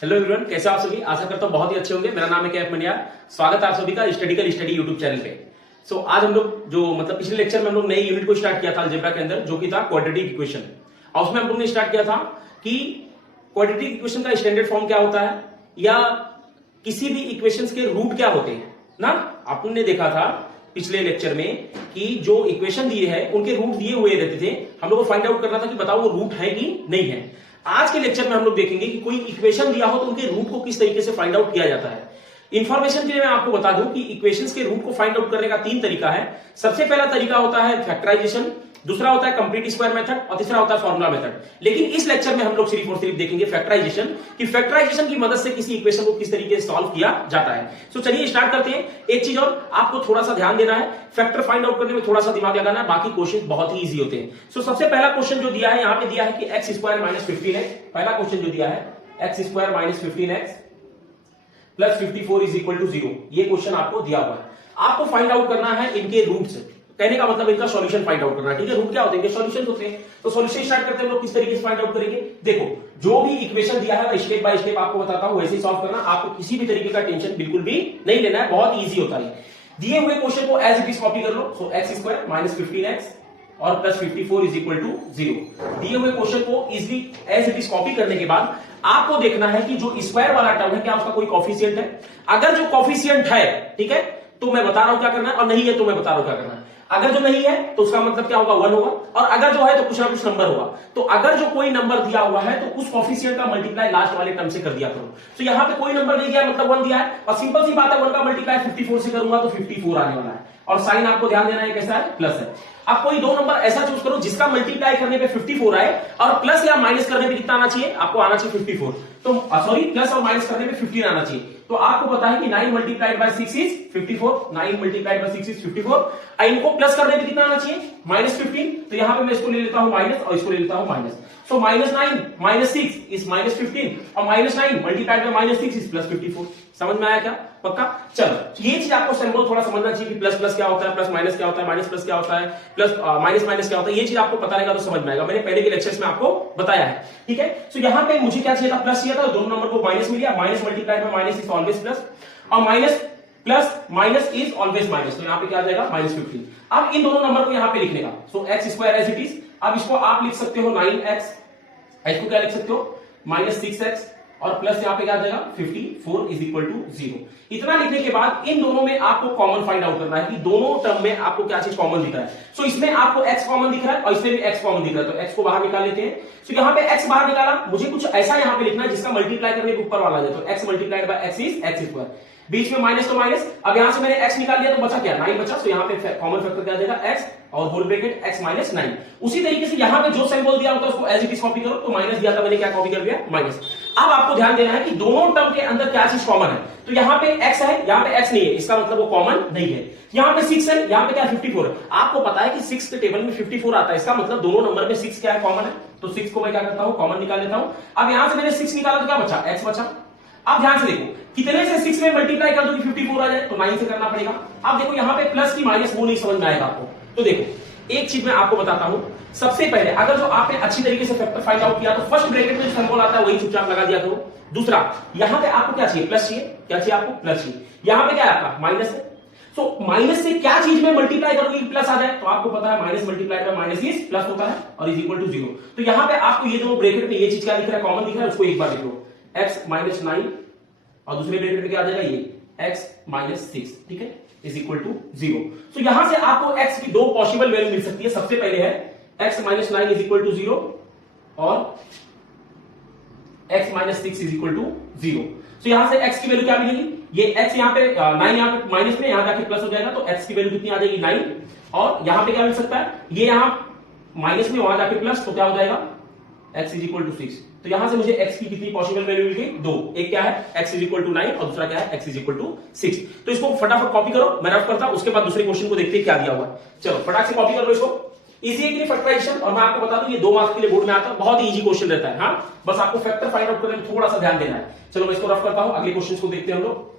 Hello everyone, कैसे आप सभी। आशा करता हूं बहुत ही अच्छे होंगे। मेरा नाम है कैफ मंडियार। स्वागत है आप सभी का स्टडी यूट्यूब चैनल पे। आज हम लोग जो पिछले लेक्चर में हम लोग नई यूनिट को स्टार्ट किया था अलजेब्रा के अंदर, जो कि था क्वाड्रेटिक इक्वेशन। और उसमें हम लोग ने स्टार्ट किया था कि क्वाड्रेटिक इक्वेशन का स्टैंडर्ड फॉर्म क्या होता है, या किसी भी इक्वेशंस के रूट क्या होते हैं ना। आपने देखा था पिछले लेक्चर में कि जो इक्वेशन दिए हैं उनके रूट दिए हुए रहते थे, हम लोग को फाइंड आउट करना था कि बताओ वो रूट है कि नहीं है। आज के लेक्चर में हम लोग देखेंगे कि कोई इक्वेशन दिया हो तो उनके रूट को किस तरीके से फाइंड आउट किया जाता है। इंफॉर्मेशन के लिए मैं आपको बता दूं कि इक्वेशंस के रूट को फाइंड आउट करने का 3 तरीका है। सबसे पहला तरीका होता है फैक्टराइजेशन, दूसरा होता है कंप्लीट स्क्वायर मेथड और तीसरा होता है फॉर्मूला मेथड। लेकिन इस लेक्चर में हम लोग सिर्फ और सिर्फ देखेंगे फैक्टराइजेशन, कि फैक्टराइजेशन की मदद से किसी इक्वेशन को किस तरीके से सॉल्व किया जाता है। तो चलिए स्टार्ट करते हैं। एक चीज और आपको थोड़ा सा ध्यान देना है, फैक्टर फाइंड आउट करने में थोड़ा सा दिमाग लगाना है, बाकी क्वेश्चन बहुत ही ईजी होते हैं। सबसे पहला क्वेश्चन जो दिया है यहां पे दिया है कि एक्स स्क्वायर माइनस 15x। पहला क्वेश्चन जो दिया है x square minus 15x plus 54 is equal to 0। ये क्वेश्चन आपको दिया हुआ है। आपको फाइंड आउट करना है इनके रूट्स। कहने का मतलब इनका सॉल्यूशन फाइंड आउट करना है। ठीक है, रूट क्या होते हैं, सॉल्यूशन होते हैं। तो सॉल्यूशन स्टार्ट करते हैं लोग, किस तरीके से फाइंड आउट करेंगे। देखो, जो भी इक्वेशन दिया है स्टेप बाय स्टेप आपको बताता हूं, वैसे ही सॉल्व करना। आपको किसी भी तरीके का टेंशन बिल्कुल भी नहीं लेना है, बहुत ईजी होता है। दिए हुए क्वेश्चन को एज इट इज कॉपी कर लो। सो एक्स स्क्वायर माइनस 15x और प्लस 54 इज इक्वल टू 0। दिए हुए क्वेश्चन को easily as it is copy करने के बाद आपको देखना है कि जो स्क्वायर वाला टर्म है क्या उसका कोई कॉफिशिएंट है। अगर जो कॉफिशिएंट है, ठीक है, तो मैं बता रहा हूं क्या करना है, और नहीं है तो मैं बता रहा हूं क्या करना है। अगर जो नहीं है तो उसका मतलब क्या होगा, 1 होगा, और अगर जो है तो कुछ ना कुछ नंबर होगा। तो अगर जो कोई नंबर दिया हुआ है तो उस कॉफिशिएंट का मल्टीप्लाई लास्ट वाले टर्म से कर दिया करो। तो यहां पे कोई नंबर नहीं दिया है, मतलब 1 दिया है, और सिंपल सी बात है 1 का मल्टीप्लाई 54 से करूंगा तो 54 आने वाला है। और साइन आपको ध्यान देना है कैसा है, प्लस है। अब कोई दो नंबर ऐसा चूज करो जिसका मल्टीप्लाई करने पे 54 आए और प्लस या माइनस करने पे कितना आना चाहिए, आपको आना चाहिए 54। तो सॉरी, प्लस और माइनस करने पे 15 आना चाहिए। तो आपको पता है कि 9 multiplied by 6 is 54। 9 multiplied by 6 is 54। इनको प्लस करने पे कितना आना चाहिए, माइनस 15। तो यहां पे मैं इसको ले लेता हूं माइनस और इसको ले लेता हूं minus. So minus 9 minus 6 is minus 15 और minus 9 multiplied by minus 6 is plus 54। समझ में आया क्या, पक्का। चलो, ये चीज आपको सिंबल थोड़ा समझना चाहिए कि प्लस प्लस क्या होता है, प्लस माइनस क्या होता है, माइनस प्लस क्या होता है, प्लस माइनस माइनस क्या होता है। ये चीज आपको पता रहेगा तो समझ में आएगा। मैंने पहले के लेक्चर्स में आपको बताया है, ठीक है। सो यहां पे मुझे क्या चाहिए था, प्लस चाहिए था, दोनों नंबर को माइनस मिल गया। Minus multiplied by minus is always plus, और minus plus minus is always minus. तो यहां पे क्या आ जाएगा, माइनस 15। अब इन दोनों नंबर को यहां पे लिखने का, so x square as it is. अब इसको आप लिख सकते हो 9x, इसको क्या लिख सकते हो माइनस 6x, और प्लस यहां पे क्या आ जाएगा 54 इज इक्वल टू 0। इतना लिखने के बाद इन दोनों में आपको कॉमन फाइंड आउट करना है कि दोनों टर्म में आपको क्या चीज कॉमन दिख रहा है। सो इसमें आपको x कॉमन दिख रहा है और इसमें भी x कॉमन दिख रहा है, तो x को बाहर निकाल लेते हैं। सो यहां पे x बाहर निकाला, मुझे कुछ ऐसा यहां पे लिखना है जिसका मल्टीप्लाई करने के ऊपर वाला है। तो x multiplied by x is x square, बीच में माइनस तो माइनस। अब यहां से मैंने x निकाल लिया तो बचा क्या, 9 बचा। सो यहां पे कॉमन फैक्टर क्या आ जाएगा, x और होल ब्रैकेट x माइनस 9। उसी तरीके से यहां पे जो सिंबल दिया होता है उसको एज इट इज कॉपी करो। तो माइनस दिया था मैंने, क्या कॉपी कर दिया, माइनस। अब आपको ध्यान देना है कि दोनों टर्म के अंदर क्या चीज कॉमन है। तो यहां पे x है, यहां पे x नहीं है, इसका मतलब वो कॉमन नहीं है। यहां पे 6 है, यहां पे क्या 54 है। आपको पता है कि 6 के टेबल में 54 आता है, इसका मतलब दोनों नंबर में 6 क्या है, कॉमन है। तो 6 को मैं क्या करता हूं, कॉमन निकाल लेता हूं। अब यहां से मैंने 6 निकाला तो क्या बचा, x बचा। अब ध्यान से देखो, कितने से 6 में मल्टीप्लाई कर दो कि 54 आ जाए, तो 9 से करना पड़ेगा। अब देखो यहां पे प्लस की माइनस वो नहीं समझ में आएगा आपको। तो देखो, एक चीज मैं आपको बताता हूं। सबसे पहले अगर जो आपने अच्छी तरीके से फैक्टर फाइंड आउट किया तो फर्स्ट ब्रैकेट में जो सिंबल आता है वही चुपचाप लगा दिया करो। दूसरा, यहां पे आपको क्या चाहिए, प्लस चाहिए। क्या चाहिए आपको, प्लस चाहिए। यहां पे क्या है आपका, माइनस है। सो माइनस से क्या चीज में मल्टीप्लाई करोगे प्लस आ जाए, तो आपको पता है minus multiplied by minus is plus होता है और इज इक्वल टू 0। तो यहां पे आपको ये जो ब्रैकेट में ये चीज क्या लिख रहा है, कॉमन दिख रहा है, उसको एक बार लिख लो, x माइनस 9 और दूसरे ब्रैकेट में क्या आ जाएगा, ये x माइनस 6, ठीक है, इज इक्वल टू 0। तो यहां से आपको x की दो पॉसिबल वैल्यू मिल सकती है। सबसे पहले है x minus 9 is equal to 0 और x minus 6 is equal to 0। तो यहां से x की वैल्यू क्या मिलेगी, ये x यहां पे 9 यहां पे माइनस में, यहां जाके प्लस हो जाएगा, तो x की वैल्यू कितनी आ जाएगी 9। और यहां पे क्या मिल सकता है, ये यहां माइनस में वहां जाके प्लस, तो क्या हो जाएगा x इज इक्वल टू 6। तो यहां से मुझे x की कितनी पॉसिबल वैल्यू मिल गई, दो। एक क्या है, x इज इक्वल टू 9 और दूसरा क्या है, x इज इक्वल टू 6। तो इसको फटाफट कॉपी करो, मैं रफ करता हूं, उसके बाद दूसरे क्वेश्चन को देखते हैं क्या दिया हुआ है। चलो फटाक से कॉपी कर लो इसको। इजी है कि नहीं फैक्टराइजेशन, और मैं आपको बता दूं ये 2 मार्क्स के लिए बोर्ड में आता है, बहुत ही इजी क्वेश्चन रहता है। हाँ, बस आपको फैक्टर फाइंड आउट करने में थोड़ा सा ध्यान देना है। चलो मैं इसको रफ करता हूं, अगले क्वेश्चन को देखते हैं हम लोग।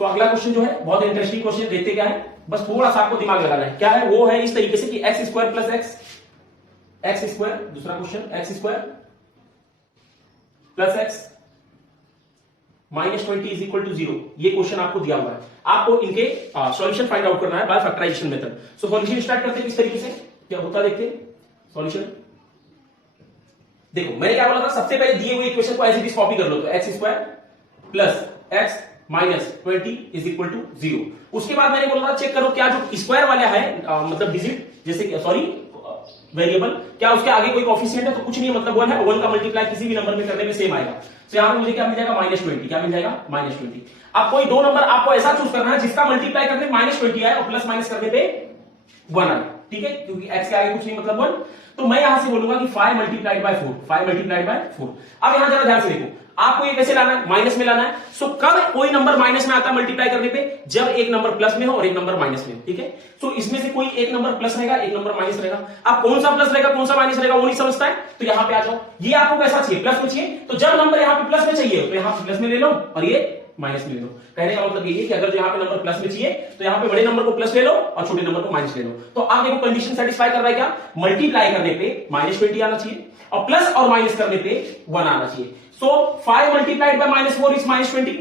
तो अगला क्वेश्चन जो है बहुत इंटरेस्टिंग क्वेश्चन, देखते क्या है, बस थोड़ा सा आपको दिमाग लगाना है। क्या है, वो है इस तरीके से कि x square plus x square, दूसरा question x square plus x -20 is equal to 0। ये क्वेश्चन आपको दिया हुआ है, आपको इनके सॉल्यूशन फाइंड आउट करना है by factorisation method. So solution start करते हैं किस तरीके से, क्या होता है देखते हैं सॉल्यूशन। देखो मैंने क्या बोला था, सबसे पहले दिए हुए इक्वेशन को एज इट इज कॉपी कर लो, तो x square plus x minus 20 is equal to 0। उसके बाद मैंने बोला था चेक करो क्या जो स्क्वायर वाला है मतलब डिजिट जैसे सॉरी वेरिएबल, क्या उसके आगे कोई कोफिशिएंट है, तो कुछ नहीं है, मतलब 1 है, 1 का मल्टीप्लाई किसी भी नंबर में करने में सेम आएगा। तो यहां पे मुझे क्या मिल जाएगा -20, क्या मिल जाएगा -20। अब कोई दो नंबर आपको ऐसा चूज करना है जिसका मल्टीप्लाई करने में -20 आए और प्लस माइनस करने पे 1 आए, ठीक है, क्योंकि x के आगे कुछ नहीं मतलब 1। तो मैं यहां से बोलूंगा कि 5 मल्टीप्लाइड बाय 4, 5 मल्टीप्लाइड बाय 4। अब यहां जरा ध्यान से देखो, आपको ये कैसे लाना है, माइनस में लाना है। सो कब कोई नंबर माइनस में आता है मल्टीप्लाई करने पे, जब एक नंबर प्लस में हो और एक नंबर माइनस में, ठीक है। सो इसमें से कोई एक नंबर प्लस रहेगा, एक नंबर माइनस रहेगा। अब कौन सा प्लस रहेगा कौन सा माइनस रहेगा वो नहीं समझता है, तो यहां पे आ जाओ। ये आपको कैसा चाहिए, प्लस में चाहिए, तो जब नंबर यहां पे प्लस में चाहिए तो यहां पे प्लस में ले लो और ये माइनस में ले लो। कहने का मतलब ये है कि अगर जो यहां पे नंबर प्लस में चाहिए तो यहां पे बड़े नंबर को प्लस ले लो और छोटे नंबर को माइनस ले लो। तो आप देखो कंडीशन सेटिस्फाई कर रहा है क्या, मल्टीप्लाई करने पे -20 आना चाहिए और प्लस और माइनस करने पे 1 आना चाहिए। सो 5 मल्टीप्लाइड बाय -4 इज -20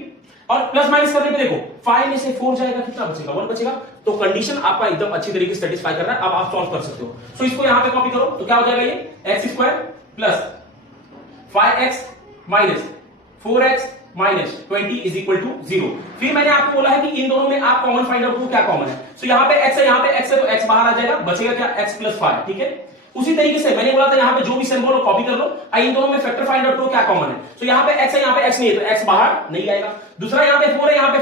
और प्लस माइनस करने पे देखो 5 में से 4 जाएगा, कितना बचेगा 1 बचेगा। तो कंडीशन आपका एकदम अच्छी तरीके से सेटिस्फाई कर रहा है। अब आप सॉल्व कर सकते हो। सो इसको यहां पे कॉपी करो तो क्या हो जाएगा, ये x square plus 5x minus 4x minus 20 is equal to 0। फिर मैंने आपको बोला है कि इन दोनों में आप कॉमन फाइंड आउट करो, क्या कॉमन है। सो यहां पे x है, यहां पे x है, तो x बाहर आ जाएगा, बचेगा क्या x प्लस 5, ठीक है। उसी तरीके से मैंने बोला था यहां पे जो भी सिंबल हो कॉपी कर लो, इन दोनों में फैक्टर फाइंड आउट करो क्या कॉमन है। सो यहां पे x है, यहां पे x नहीं है, तो x बाहर नहीं आएगा। दूसरा यहां पे 4 है, यहां पे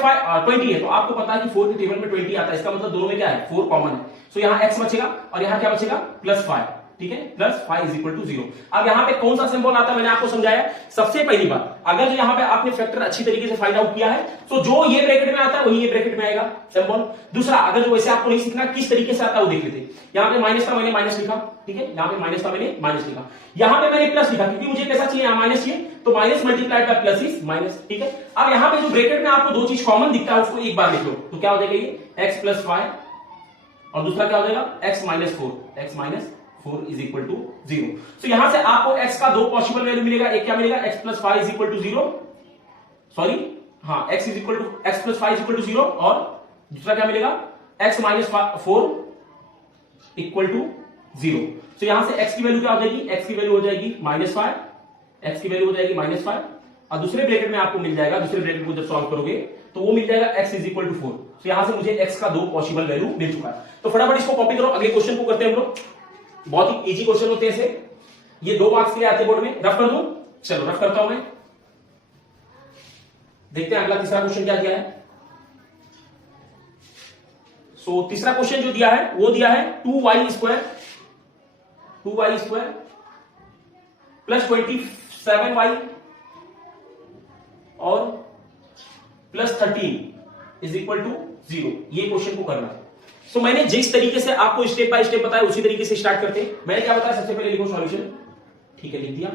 20 है, तो आपको पता है कि 4 की टेबल में 20 आता है, इसका मतलब दोनों में क्या है 4 कॉमन है। सो यहां x बचेगा और यहां क्या बचेगा +5, ठीक है, +5 इज इक्वल टू 0। अब यहां पे कौन सा सिंबल आता है मैंने आपको समझाया। सबसे पहली बात, अगर जो यहां पे आपने फैक्टर अच्छी तरीके से फाइंड आउट किया है तो जो ये ब्रैकेट में आता है वही ये ब्रैकेट में आएगा सिंबल। दूसरा, अगर जो वैसे आपको नहीं सीखना किस तरीके से आता है वो देख लेते। यहां पे माइनस था, मैंने माइनस लिखा, ठीक है, यहां पे माइनस था, मैंने माइनस लिखा। यहां पे मैंने प्लस लिखा क्योंकि मुझे कैसा चाहिए, यहां माइनस चाहिए, तो minus multiplied by plus is minus, ठीक है। अब यहां पे जो ब्रैकेट में आपको दो चीज कॉमन दिखता है उसको एक बार लिख लो, तो क्या हो जाएगा ये x प्लस 5 और दूसरा क्या हो जाएगा x minus 4 is equal to 0। तो यहां से आपको x का दो पॉसिबल वैल्यू मिलेगा, एक क्या मिलेगा x plus 5 is equal to 0, sorry हाँ x is equal to x plus 5 is equal to 0 और दूसरा क्या मिलेगा x माइनस 4 इक्वल टू 0। तो यहां से x की वैल्यू क्या हो जाएगी, x की वैल्यू हो जाएगी -5, x की वैल्यू हो जाएगी -5 और दूसरे ब्रैकेट में आपको मिल जाएगा, दूसरे ब्रैकेट को जब सॉल्व करोगे तो वो मिल जाएगा x इज इक्वल टू 4। तो यहां से मुझे x का दो पॉसिबल वैल्यू मिल चुका है। तो फटाफट इसको कॉपी करो, अगले क्वेश्चन को करते हैं हम लोग। बहुत ही इजी क्वेश्चन होते हैं ऐसे, ये 2 मार्क्स के लिए आते बोर्ड में। रफ कर दूं, चलो रफ करता हूं मैं। देखते हैं अगला तीसरा क्वेश्चन क्या दिया है। सो तीसरा क्वेश्चन जो दिया है वो दिया है 2y स्क्वायर प्लस 27y और प्लस 13 इज इक्वल टू 0। ये क्वेश्चन को करना है। सो मैंने जिस तरीके से आपको स्टेप बाय स्टेप बताया उसी तरीके से स्टार्ट करते हैं। मैंने क्या बताया, सबसे पहले लिखो सॉल्यूशन, ठीक है, लिख दिया।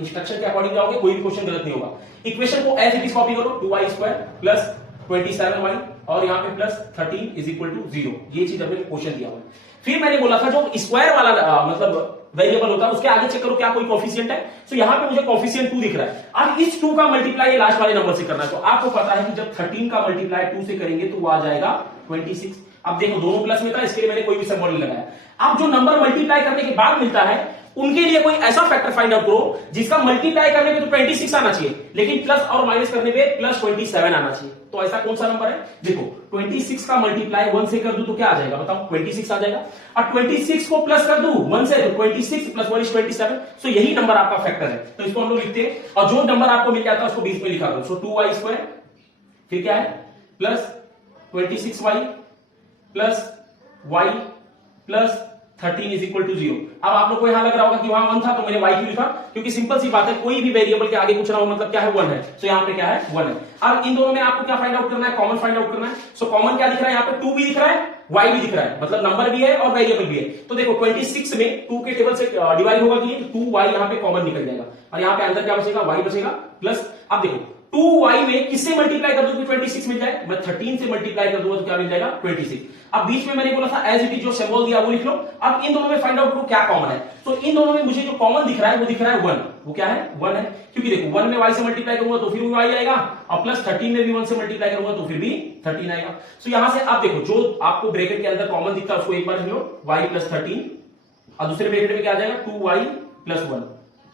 इंस्ट्रक्शन के अकॉर्डिंग जाओगे, कोई भी क्वेश्चन गलत नहीं होगा। इक्वेशन को एज इट इज कॉपी करो, 2y स्क्वायर प्लस 27y और यहां पे प्लस 13 इज इक्वल टू 0। ये चीज हमने क्वेश्चन दिया हुआ है। फिर मैंने बोला था जो स्क्वायर वाला मतलब वेरिएबल होता है उसके आगे चेक करो क्या कोई कोफिशिएंट है। तो यहां पे मुझे कोफिशिएंट 2 दिख रहा है। अब इस 2 का मल्टीप्लाई लास्ट वाले नंबर से करना है। तो आपको पता है कि जब 13 का मल्टीप्लाई 2 से करेंगे तो वो आ जाएगा 26। अब देखो दोनों प्लस में था, इसके लिए मैंने कोई भी सिंबल नहीं लगाया। अब जो नंबर मल्टीप्लाई करने के बाद मिलता है उनके लिए कोई ऐसा फैक्टर फाइंड आउट करो जिसका मल्टीप्लाई करने पे तो 26 आना चाहिए लेकिन प्लस और माइनस करने पे प्लस 27 आना चाहिए। तो ऐसा कौन सा नंबर है, देखो 26 का मल्टीप्लाई 1 से कर दूं तो क्या आ जाएगा बताओ, 26 आ जाएगा। और 26 को प्लस कर दूं 1 से तो 26 प्लस 1 इज 27। सो यही नंबर आपका फैक्टर है। तो इसको हम लोग लिखते हैं और जो नंबर आपको मिल जाता है उसको बीच में लिखा दो। सो 2y स्क्वायर फिर क्या है plus 26y plus y plus 13 is equal to 0। अब आप लोग को यहां लग रहा होगा कि वहां 1 था तो मैंने y क्यों लिखा, क्योंकि सिंपल सी बात है, कोई भी वेरिएबल के आगे कुछ ना हो मतलब क्या है 1 है। तो यहां पे क्या है 1 है। अब इन दोनों में आपको क्या फाइंड आउट करना है, कॉमन फाइंड आउट करना है। सो कॉमन क्या दिख रहा है, यहां पे 2 भी दिख रहा है, y भी दिख रहा है, मतलब नंबर भी है और वेरिएबल भी है। तो देखो 26 में 2 के टेबल से डिवाइड होगा कि 2y यहां पे कॉमन निकल जाएगा और यहां पे अंदर क्या बचेगा y बचेगा प्लस। अब देखो 2y में किससे मल्टीप्लाई कर दूं कि 26 मिल जाए, मैं 13 से मल्टीप्लाई कर दूंगा तो क्या मिल जाएगा 26। अब बीच में मैंने बोला था एज इट इज जो सिंबल दिया वो लिख लो। अब इन दोनों में फाइंड आउट करो क्या कॉमन है। तो इन दोनों में मुझे जो कॉमन दिख रहा है वो दिख रहा है 1। वो क्या है? 1 है, क्योंकि देखो 1 में y से मल्टीप्लाई करूंगा तो फिर भी y आएगा, और प्लस 13 में भी 1 से मल्टीप्लाई करूंगा तो फिर भी 13 आएगा। तो यहां से आप देखो जो आपको ब्रैकेट के अंदर कॉमन दिखता है उसको एक बार लिख लो, y प्लस 13, और दूसरे ब्रैकेट में क्या आ जाएगा 2y प्लस 1,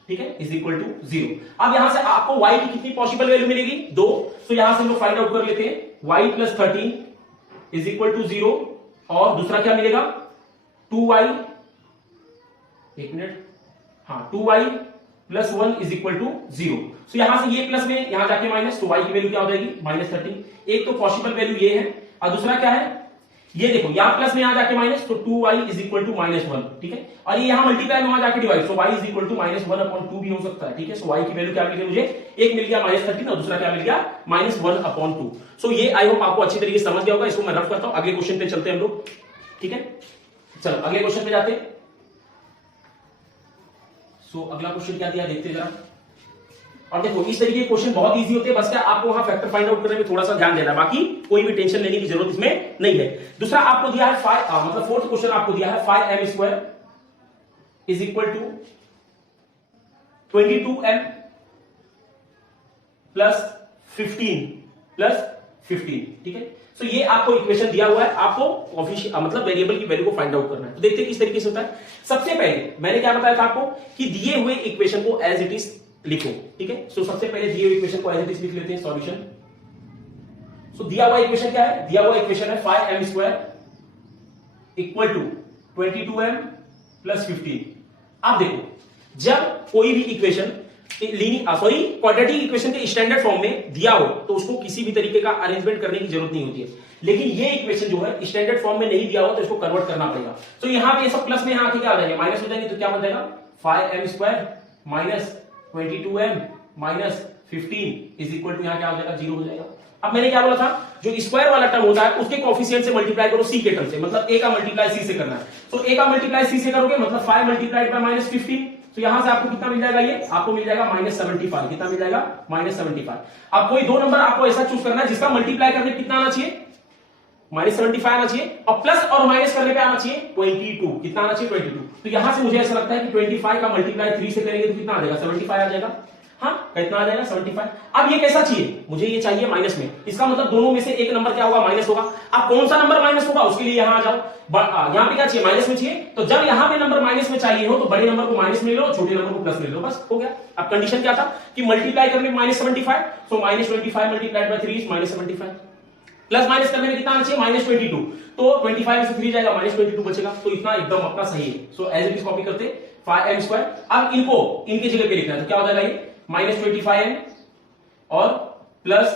ठीक है, इज इक्वल टू 0। अब यहां से आपको y की कितनी पॉसिबल वैल्यू मिलेगी? 2। तो यहां से हम लोग फाइंड आउट कर लेते हैं y plus 13 is equal to 0, और दूसरा क्या मिलेगा 2y, एक मिनट, हाँ 2y plus 1 is equal to 0। तो यहां से ये प्लस में यहां जाके माइनस, तो y की वैल्यू क्या हो जाएगी -13। एक तो पॉसिबल वैल्यू ये है, और दूसरा क्या है ये देखो यहां प्लस में यहां जाके माइनस, तो 2y इज इक्वल टू -1, ठीक है, और ये यहां मल्टीप्लाई में वहां जाके डिवाइड, तो y इज इक्वल टू -1/2 भी हो सकता है, ठीक है। सो y की वैल्यू क्या मिल गई मुझे, एक मिल गया -13 और दूसरा क्या मिल गया -1/2। सो ये आई होप आपको अच्छी तरीके से समझ गया होगा। इसको मैं रफ करता हूं, अगले क्वेश्चन पे चलते हैं हम लोग, ठीक है। चलो अगले क्वेश्चन पे जाते हैं। सो अगला क्वेश्चन क्या दिया देखते हैं जरा। और देखो इस तरीके के क्वेश्चन बहुत इजी होते हैं, बस क्या आपको वहां फैक्टर फाइंड आउट करने में थोड़ा सा ध्यान देना है, बाकी कोई भी टेंशन लेने की जरूरत इसमें नहीं है। दूसरा आपको दिया है 5 मतलब फोर्थ क्वेश्चन आपको दिया है 5m² is equal to 22m plus 15, ठीक है। तो ये आपको इक्वेशन दिया हुआ है, आपको मतलब वेरिएबल की वैल्यू को फाइंड आउट करना है। तो देखते हैं किस तरीके से होता है। सबसे पहले मैंने क्या बताया था आपको कि दिए हुए इक्वेशन को एज इट इज लिखो, ठीक है। सो सबसे पहले दिए हुए इक्वेशन को एज इट इज लिख लेते हैं, सॉल्यूशन। सो दिया हुआ इक्वेशन क्या है? दिया हुआ इक्वेशन है 5m² equal to 22m plus 15। अब देखो जब कोई भी इक्वेशन क्वाड्रेटिक इक्वेशन के स्टैंडर्ड फॉर्म में दिया हो तो उसको किसी भी तरीके का अरेंजमेंट करने की जरूरत नहीं होती है, लेकिन ये इक्वेशन जो है स्टैंडर्ड फॉर्म में नहीं दिया हो तो इसको कन्वर्ट करना पड़ेगा। तो यहां पे सब प्लस में यहां आके क्या आ जाएंगे, माइनस हो जाएंगे, तो क्या बन जाएगा 5m² minus 22m minus 15 is equal to यहां क्या हो जाएगा 0 हो जाएगा। अब मैंने क्या बोला था, जो स्क्वायर वाला टर्म होता है उसके कोएफिशिएंट से मल्टीप्लाई करो सी के टर्म से, मतलब a का मल्टीप्लाई सी से करना है। तो a का मल्टीप्लाई सी से करोगे मतलब 5 मल्टीप्लाइड बाय -15, तो यहां से आपको कितना मिल जाएगा, ये आपको मिल जाएगा -75। कितना मिल जाएगा -75। अब कोई दो नंबर आपको ऐसा चूज करना है जिसका मल्टीप्लाई करने कितना आना चाहिए, -75 आना चाहिए, और प्लस और माइनस करने पे आना चाहिए 22। कितना आना चाहिए 22। तो यहां से मुझे ऐसा लगता है कि 25 का मल्टीप्लाई 3 से करेंगे तो कितना आ जाएगा 75 आ जाएगा। हाँ कितना आ जाएगा 75। अब ये कैसा चाहिए, मुझे ये चाहिए माइनस में, इसका मतलब दोनों में से एक नंबर क्या होगा माइनस होगा। अब कौन सा नंबर माइनस होगा उसके लिए यहां आ जाओ, यहां पे क्या चाहिए माइनस में चाहिए, तो जब यहां पे नंबर माइनस में चाहिए हो तो बड़े नंबर को माइनस में ले लो, छोटे नंबर को प्लस में ले लो, बस हो गया। अब कंडीशन क्या था कि मल्टीप्लाई करने में -75, सो -25 मल्टीप्लाइड बाय 3 -75, प्लस माइनस करने में कितना आना चाहिए -22, तो 25 में से 3 जाएगा -22 बचेगा। तो इतना एकदम अपना सही है। So as it is copy करते 5m²। अब इनको इनके जगह पे लिखना है, तो क्या हो जाएगा ये -25m और plus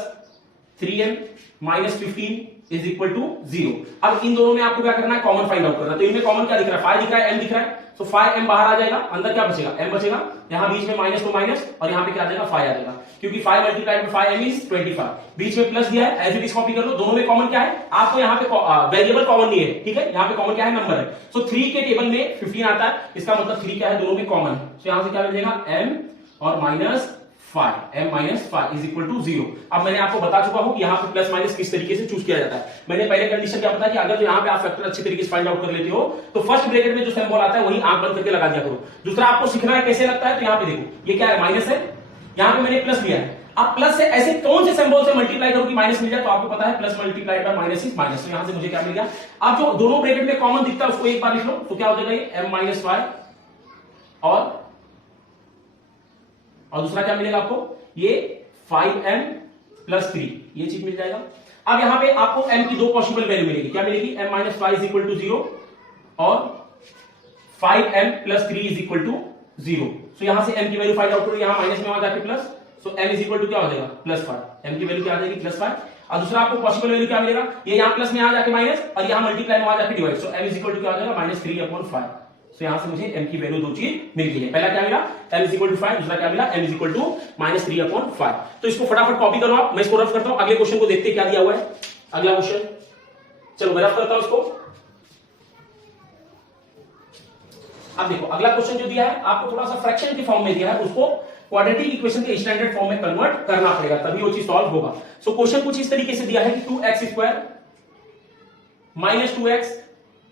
3m minus 15 is equal to 0। अब इन दोनों में आपको क्या करना है, कॉमन फाइंड आउट करना है। तो इनमें कॉमन क्या दिख रहा है, 5 दिख रहा है, m दिख रहा है, तो 5m बाहर आ जाएगा, अंदर क्या बचेगा m बचेगा, यहां बीच में माइनस तो माइनस, और यहां पे क्या आ जाएगा 5 आ जाएगा, क्योंकि 5 मल्टीप्लाइड में 5m इज 25। बीच में प्लस दिया है, एज इट इज कॉपी कर लो। दोनों में कॉमन क्या है, आपको यहां पे वेरिएबल कॉमन नहीं है, ठीक है, यहां पे कॉमन क्या है नंबर है। सो 3 के टेबल में 15 आता है, इसका मतलब 3 क्या है, दोनों में कॉमन है। तो यहां से क्या मिल जाएगा m और -5 इज इक्वल टू 0। अब मैंने आपको बता चुका हूं कि यहां पे प्लस माइनस किस तरीके से चूज किया जाता है। मैंने पहले कंडीशन क्या बताया कि अगर जो यहां पे आप फैक्टर अच्छे तरीके से फाइंड आउट कर लेते हो तो फर्स्ट ब्रैकेट में जो सिंबल आता है वही आंख बंद करके लगा दिया करो। दूसरा आपको सीखना है कैसे लगता है, तो यहां पे देखो ये क्या है माइनस है, यहां पे मैंने प्लस लिया है। अब प्लस से ऐसे कौन से सिंबल से मल्टीप्लाई करो कि माइनस मिल जाए, तो आपको पता है plus multiplied by minus is minus. तो यहां से मुझे क्या मिल गया, अब जो दोनों ब्रैकेट में कॉमन दिखता है उसको एक बार लिख लो, तो क्या हो जाएगा ये m-5 और दूसरा क्या मिलेगा आपको, ये 5m प्लस 3, ये चीज मिल जाएगा। अब यहां पे आपको m की दो पॉसिबल वैल्यू मिलेगी, क्या मिलेगी, m-5 इज इक्वल टू 0 और 5m plus 3 is equal to 0। So यहां से m की वैल्यू फाइंड आउट करो, यहां माइनस में वहां जाके plus, so m is equal to क्या हो जाएगा +5, m की वैल्यू क्या आ जाएगी +5। और दूसरा आपको पॉसिबल वैल्यू क्या मिलेगा, ये यहां प्लस में यहां जाके माइनस और यहां मल्टीप्लाई में वहां जाके divide, so m is equal to क्या हो जाएगा -3/5। तो यहां से मुझे m की वैल्यू दो चीज मिल गई है। पहला क्या मिला m इज इक्वल टू 5, दूसरा क्या मिला m इज इक्वल टू -3/5। तो इसको फटाफट कॉपी करो आप, मैं इसको रफ करता हूं। अगले क्वेश्चन को देखते क्या दिया हुआ है। अगला क्वेश्चन चलो मैं रफ करता हूं इसको। अब देखो अगला क्वेश्चन जो दिया है आपको थोड़ा सा फ्रैक्शन के फॉर्म में दिया है, उसको क्वाड्रेटिक इक्वेशन के स्टैंडर्ड फॉर्म में कन्वर्ट करना पड़ेगा, तभी वो चीज सॉल्व होगा। सो क्वेश्चन कुछ इस तरीके से दिया है कि 2x² -2x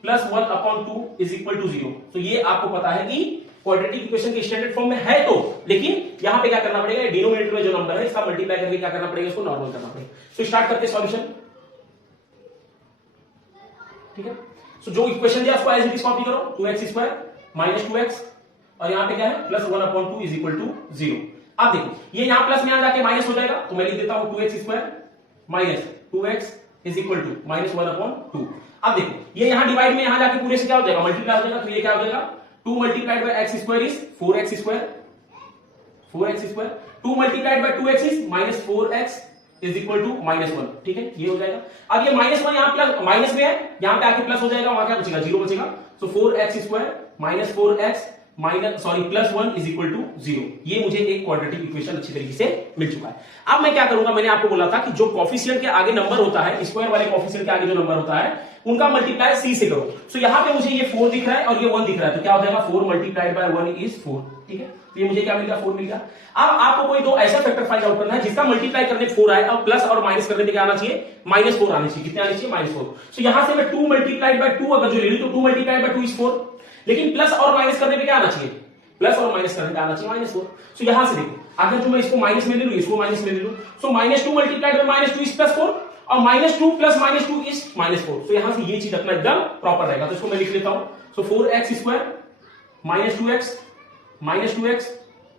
plus 1/2 is equal to 0। तो ये आपको पता है कि क्वाड्रेटिक इक्वेशन के स्टैंडर्ड फॉर्म में है तो, लेकिन यहां पे क्या करना पड़ेगा, डिनोमिनेटर में जो नंबर है इसका मल्टीप्लाई करके क्या करना पड़ेगा, इसको नॉर्मल करना पड़ेगा। तो स्टार्ट करते हैं सॉल्यूशन। ठीक है, सो जो इक्वेशन दिया उसको एज इट इज कॉपी करो, 2x² माइनस 2x और यहां पे क्या है प्लस 1/2 इज इक्वल टू 0। अब देखो ये यहां प्लस में आ जाके माइनस हो जाएगा, तो मैं लिख देता हूं 2x² minus 2x is equal to minus 1/2। अब देखो ये यहां डिवाइड में यहां जाके पूरे से क्या हो जाएगा, मल्टीप्लाई हो जाएगा, तो ये क्या हो जाएगा 2 multiplied by x² is 4x², 4x², 2 multiplied by 2x is minus 4x is equal to -1। ठीक है, ये हो जाएगा। अब ये -1 यहां प्लस माइनस में है, यहां पे आके प्लस हो जाएगा, वहां क्या बचेगा 0 बचेगा। So 4x² minus 4x plus 1 is equal to 0। ये मुझे एक क्वाड्रेटिक इक्वेशन अच्छी तरीके से मिल चुका है। अब मैं क्या करूंगा, मैंने आपको बोला था कि जो कोफिशिएंट के आगे नंबर होता है, स्क्वायर वाले कोफिशिएंट के आगे जो नंबर होता है उनका मल्टीप्लाई c से करो। सो यहां पे मुझे ये 4 दिख रहा है और ये 1 दिख रहा है, तो क्या हो जाएगा 4 मल्टीप्लाइड बाय 1 इज 4। ठीक है, तो ये मुझे क्या मिल गया 4 मिल गया। अब आपको कोई दो ऐसा फैक्टर फाइंड आउट करना है जिसका मल्टीप्लाई करने पे 4 आए और प्लस और माइनस करने पे क्या आना चाहिए, -4 आनी चाहिए। कितने आनी चाहिए, -4। सो यहां से मैं 2 मल्टीप्लाइड बाय 2 अगर जो ले लूं तो 2 मल्टीप्लाइड बाय 2 इज 4, लेकिन प्लस और माइनस करने पे क्या आना चाहिए, प्लस और माइनस करने पे आना चाहिए -4। सो यहां से देखो अगर जो मैं इसको माइनस में ले लूं, इसको माइनस में ले लूं, सो -2 मल्टीप्लाइड बाय -2 इज +4 और -2 प्लस -2 इज -4। सो यहां से ये चीज अपना एकदम प्रॉपर रहेगा, तो इसको मैं लिख लेता हूं। So 4x² -2x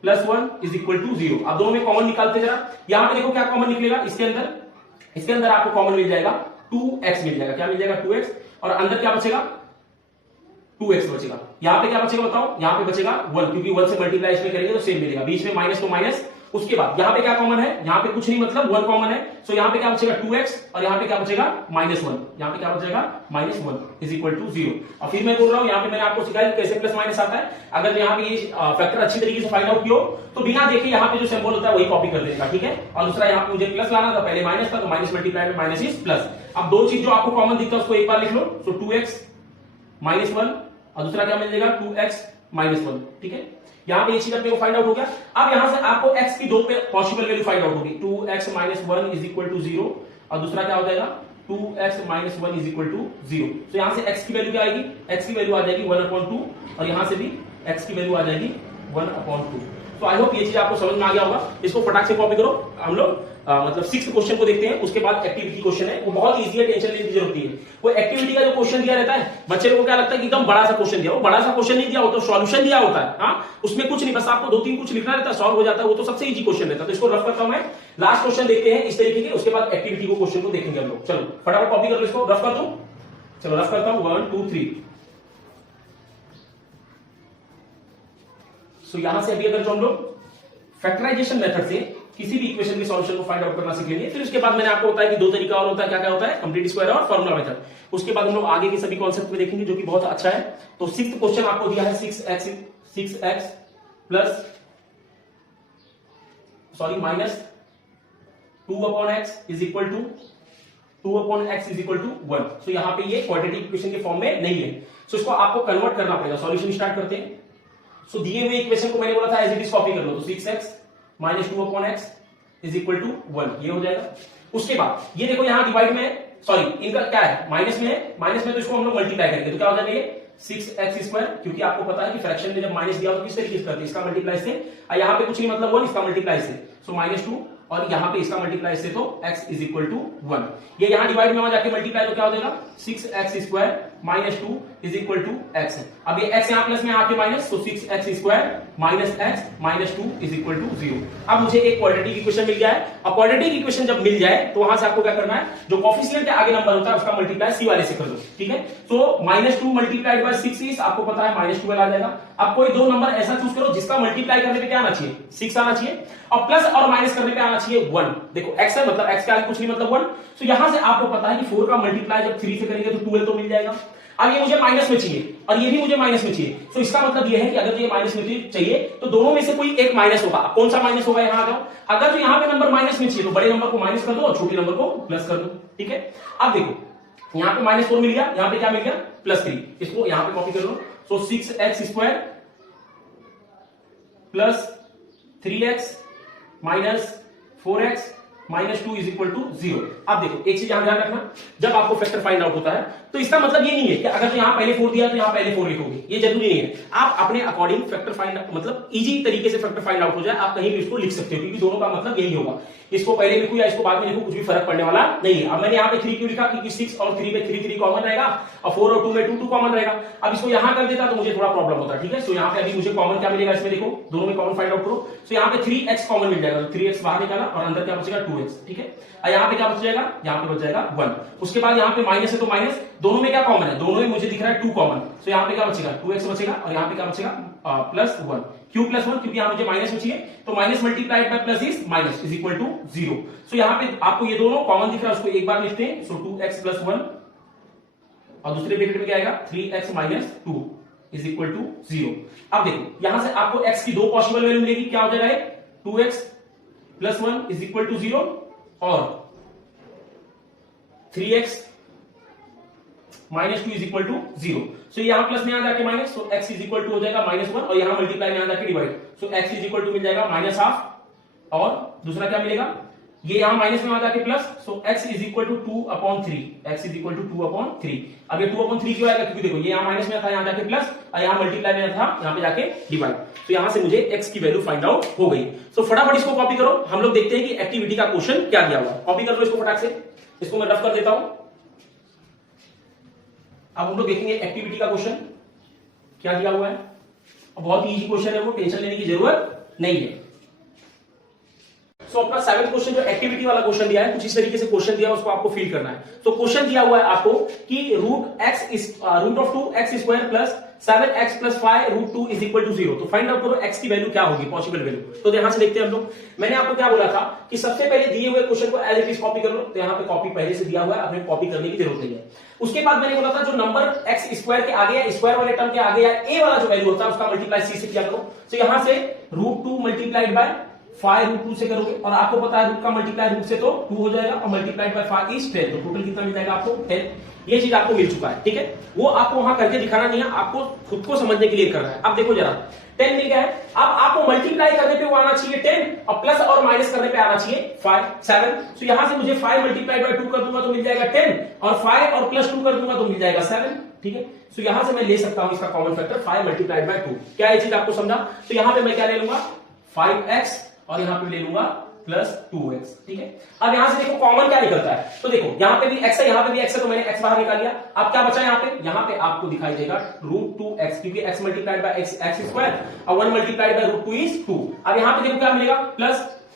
plus 1 is equal to 0। अब दोनों में कॉमन निकालते जरा, यहां पे देखो क्या कॉमन निकलेगा, इसके अंदर आपको कॉमन मिल जाएगा 2x मिल जाएगा। क्या मिल जाएगा 2x, और अंदर क्या बचेगा 2x बचेगा। यहां पे क्या बचेगा बताओ, यहां पे बचेगा 1, क्योंकि 1 से मल्टीप्लाई इसमें करेंगे तो सेम मिलेगा। बीच में माइनस तो माइनस, उसके बाद यहां पे क्या कॉमन है, यहां पे कुछ नहीं मतलब 1 कॉमन है। सो यहां पे क्या बचेगा 2x और यहां पे क्या बचेगा -1, यहां पे क्या बचेगा -1 इज इक्वल टू 0। और फिर मैं बोल रहा हूं यहां पे मैंने आपको सिखाया कैसे प्लस माइनस आता है। अगर यहां पे ये फैक्टर अच्छी तरीके से फाइंड आउट किया तो बिना देखे यहां पे जो सिंबल होता है वही कॉपी कर देगा। ठीक है, और दूसरा यहां पे मुझे प्लस लाना था, पहले माइनस था तो माइनस मल्टीप्लाई में माइनस इज प्लस। अब दो चीज जो आपको कॉमन दिखता है उसको एक बार लिख लो। सो 2x -1 और दूसरा क्या मिल जाएगा 2x -1। ठीक है, यहां पे ये चीज अपने को फाइंड आउट हो गया। अब यहां से आपको x की दो पे पॉसिबल वैल्यू फाइंड आउट होगी। 2x -1 इज इक्वल टू 0 और दूसरा क्या हो जाएगा 2x -1 इज इक्वल टू 0। तो यहां से x की वैल्यू क्या आएगी, x की वैल्यू आ जाएगी 1/2 और यहां से भी x की वैल्यू आ जाएगी 1/2। तो आई होप ये चीज आपको समझ में आ गया होगा। इसको फटाक से कॉपी करो। हम लोग मतलब 6th क्वेश्चन को देखते हैं, उसके बाद एक्टिविटी क्वेश्चन है, वो बहुत इजी है, टेंशन लेने की जरूरत नहीं है। वो एक्टिविटी का जो क्वेश्चन दिया रहता है बच्चे को क्या लगता है कि एकदम बड़ा सा क्वेश्चन दिया, वो बड़ा सा क्वेश्चन नहीं दिया होता, सॉल्यूशन दिया होता है। हाँ, उसमें कुछ नहीं, बस आपको 2-3 कुछ लिखना रहता है, सॉल्व हो जाता है, वो तो सबसे इजी क्वेश्चन रहता है। तो इसको रफ करता हूं मैं, लास्ट क्वेश्चन देखते हैं इस तरीके के, उसके बाद एक्टिविटी को क्वेश्चन को देखेंगे हम लोग। चलो फटाफट कॉपी कर लो, इसको रफ कर दो। चलो रफ करता हूं 1 2 3। सो यहां से अभी अगर जो हम लोग फैक्टराइजेशन मेथड से किसी भी इक्वेशन के सॉल्यूशन को फाइंड आउट करना सीख लेंगे, फिर उसके बाद मैंने आपको बताया कि दो तरीका और होता है। क्या क्या होता है, कंप्लीट स्क्वायर और फॉर्मूला मेथड। उसके बाद हम लोग आगे के सभी कॉन्सेप्ट में देखेंगे जो कि बहुत अच्छा है। तो 6th क्वेश्चन आपको दिया है 6x plus minus 2/x is equal to 2/x is equal to 1। So यहां पे ये क्वाड्रेटिक इक्वेशन के फॉर्म में नहीं है, सो इसको आपको कन्वर्ट करना पड़ेगा। सॉल्यूशन स्टार्ट करते हैं। सो दिए हुए इक्वेशन को मैंने बोला था एज इट इज कॉपी कर लो, तो 6x minus 2/x is equal to 1, ये हो जाएगा। उसके बाद ये देखो यहां डिवाइड में, सॉरी इनका क्या है माइनस में है, माइनस में तो इसको हम लोग मल्टीप्लाई करेंगे तो क्या हो जाएगा ये 6x², क्योंकि आपको पता है कि फ्रैक्शन में जब माइनस दिया हो तो किस तरीके से करते हैं, इसका मल्टीप्लाई से, यहां पे कुछ नहीं मतलब 1, इसका मल्टीप्लाई से। सो -2 और यहां पे इसका मल्टीप्लाई से तो x इज इक्वल टू 1। ये यहां डिवाइड में वहां जाके मल्टीप्लाई तो क्या हो जाएगा 6x² minus 2 is equal to x। अब ये x यहां प्लस में आके माइनस, तो 6x² minus x minus 2 is equal to 0। अब मुझे एक क्वाड्रेटिक इक्वेशन मिल गया है। अब क्वाड्रेटिक इक्वेशन जब मिल जाए तो वहां से आपको क्या करना है, जो कोफिशिएंट के आगे नंबर होता है उसका मल्टीप्लाई c वाले से कर दो। ठीक है, तो -2 मल्टीप्लाइड बाय 6 इज, आपको पता है -12 आ जाएगा। अब कोई दो नंबर ऐसा चूज करो जिसका मल्टीप्लाई करने पे क्या आना चाहिए 6 आना चाहिए और प्लस और माइनस करने पे आना चाहिए 1। देखो x है मतलब x के आगे कुछ नहीं मतलब 1। तो यहां से आपको पता है कि 4 का मल्टीप्लाई जब 3 से करेंगे तो 12 तो मिल जाएगा। अब ये मुझे माइनस में चाहिए और ये भी मुझे माइनस में चाहिए, तो इसका मतलब ये है कि अगर ये माइनस में चाहिए तो दोनों में से कोई एक माइनस होगा। अब कौन सा माइनस होगा, यहां आ जाओ। अगर तो यहां पे नंबर माइनस में चाहिए तो बड़े नंबर को माइनस कर दो और छोटे नंबर को प्लस कर दो। ठीक है, अब देखो यहां पे -4 मिल गया, यहां पे क्या मिल गया +3, इसको यहां पे कॉपी कर लो। So 6x² plus 3x minus 4x -2 is equal to 0। अब देखो एक चीज यहां ध्यान रखना, जब आपको फैक्टर फाइंड आउट होता है तो इसका मतलब ये नहीं है कि अगर तो यहां पहले 4 दिया तो यहां पहले 4 लिखोगे, ये जरूरी नहीं है। आप अपने अकॉर्डिंग फैक्टर फाइंड मतलब इजी तरीके से फैक्टर फाइंड आउट हो जाए, आप कहीं भी इसको लिख सकते हो, क्योंकि दोनों का मतलब यही होगा। इसको पहले लिखूं या इसको बाद में लिखूं, कुछ भी फर्क पड़ने वाला नहीं है। अब मैंने यहाँ पे 3 क्यों लिखा, क्योंकि 6 और 3 में 3 कॉमन रहेगा और 4 और 2 में 2 कॉमन रहेगा। अब इसको यहां कर देता तो मुझे थोड़ा प्रॉब्लम होता, ठीक है। सो यहाँ पे अभी मुझे कॉमन क्या मिलेगा, इसमें देखो दोनों में कॉमन फाइंड आउट करो। सो यहाँ पे 3x कॉमन मिल जाएगा, तो 3x बाहर निकाला और अंदर क्या बचेगा 2x, ठीक है। और यहाँ पे क्या बच जाएगा, यहाँ पे बच जाएगा 1। उसके बाद यहाँ पे माइनस है तो माइनस, दोनों में क्या कॉमन है, दोनों में मुझे दिख रहा है 2 कॉमन। सो यहाँ पे क्या बचेगा 2x बचेगा और यहाँ पे क्या बचेगा +1। क्यों +1, क्योंकि यहाँ मुझे माइनस बची है, तो minus multiplied by plus is minus is equal to 0। So यहाँ पे आपको ये दोनों कॉमन दिख रहा है, उसको एक बार लिखते हैं। सो 2x + 1 और दूसरे ब्रैकेट में क्या आएगा 3x - 2 इज इक्वल टू 0। अब देखो यहां से आपको x की दो पॉसिबल वैल्यू मिलेगी, क्या हो जाएगा 2x + 1 इज इक्वल टू 0 और 3x -2 is equal to 0। So यहां प्लस में आ जाके minus, so x is equal to हो जाएगा -1 और यहां मल्टीप्लाई में आ जाके divide, so x is equal to मिल जाएगा -½ और दूसरा क्या मिलेगा, ये यहां माइनस में आ जाके plus, so x is equal to 2/3, x is equal to 2/3। अब ये 2/3 क्यों आएगा, क्योंकि देखो ये यहां माइनस में था, यहां जाके प्लस और यहां मल्टीप्लाई में था, यहां पे जाके डिवाइड। तो यहां से मुझे x की वैल्यू फाइंड आउट हो गई। सो फटाफट इसको कॉपी करो, हम लोग देखते हैं कि एक्टिविटी का क्वेश्चन क्या दिया हुआ है। कॉपी कर लो इसको फटाक से, इसको मैं रफ कर देता हूं। अब हम लोग देखेंगे एक्टिविटी का क्वेश्चन क्या दिया हुआ है। बहुत ही इजी क्वेश्चन है, वो टेंशन लेने की जरूरत नहीं है। सो अपना 7th क्वेश्चन जो एक्टिविटी वाला क्वेश्चन दिया है, कुछ इस तरीके से क्वेश्चन दिया है, उसको आपको फिल करना है। तो क्वेश्चन दिया हुआ है आपको कि √2x² + 7x + 5 √2 is equal to 0। तो फाइंड आउट करो x की वैल्यू क्या होगी, पॉसिबल वैल्यू। तो यहां से देखते हैं हम लोग। मैंने आपको क्या बोला था कि सबसे पहले दिए हुए क्वेश्चन को एज इट इज कॉपी कर लो। तो यहां पे कॉपी पहले से दिया हुआ है, अपने कॉपी करने की जरूरत नहीं है। उसके बाद मैंने बोला था जो नंबर x² के आगे या स्क्वायर वाले टर्म के आगे या a वाला जो वैल्यू होता है उसका मल्टीप्लाई c से किया करो। तो यहां से √2 मल्टीप्लाइड बाय 5 √2 से करोगे और आपको पता है रूट का मल्टीप्लाई रूट से तो 2 हो जाएगा और मल्टीप्लाइड बाय 5 इज 10। तो टोटल कितना मिल जाएगा आपको 10। ये चीज आपको मिल चुका है, ठीक है। वो आपको वहां करके दिखाना नहीं है, आपको खुद को समझने के लिए करना है। अब देखो जरा 10 मिल गया है। अब आपको मल्टीप्लाई करने पे वो आना चाहिए 10 और प्लस और माइनस करने पे आना चाहिए 7। तो यहां से मुझे 5 मल्टीप्लाइड बाय 2 कर दूंगा तो मिल जाएगा 10 और 5 और +2 कर दूंगा तो मिल जाएगा 7, ठीक है। तो यहां से मैं ले सकता हूं इसका कॉमन फैक्टर 5 मल्टीप्लाइड बाय 2। क्या ये चीज आपको समझा। तो यहां पे मैं क्या ले लूंगा 5x और यहां पे ले लूंगा +2x, ठीक है। अब यहां से देखो कॉमन क्या निकलता है। तो देखो यहां पे भी x है, यहां पे भी x है, तो मैंने x बाहर निकाल लिया। अब क्या बचा यहां पे आपको दिखाई देगा √2x, क्योंकि x मल्टीप्लाइड बाय x² और 1 मल्टीप्लाइड बाय √2 इज 2। अब यहां पे देखो क्या मिलेगा प्लस,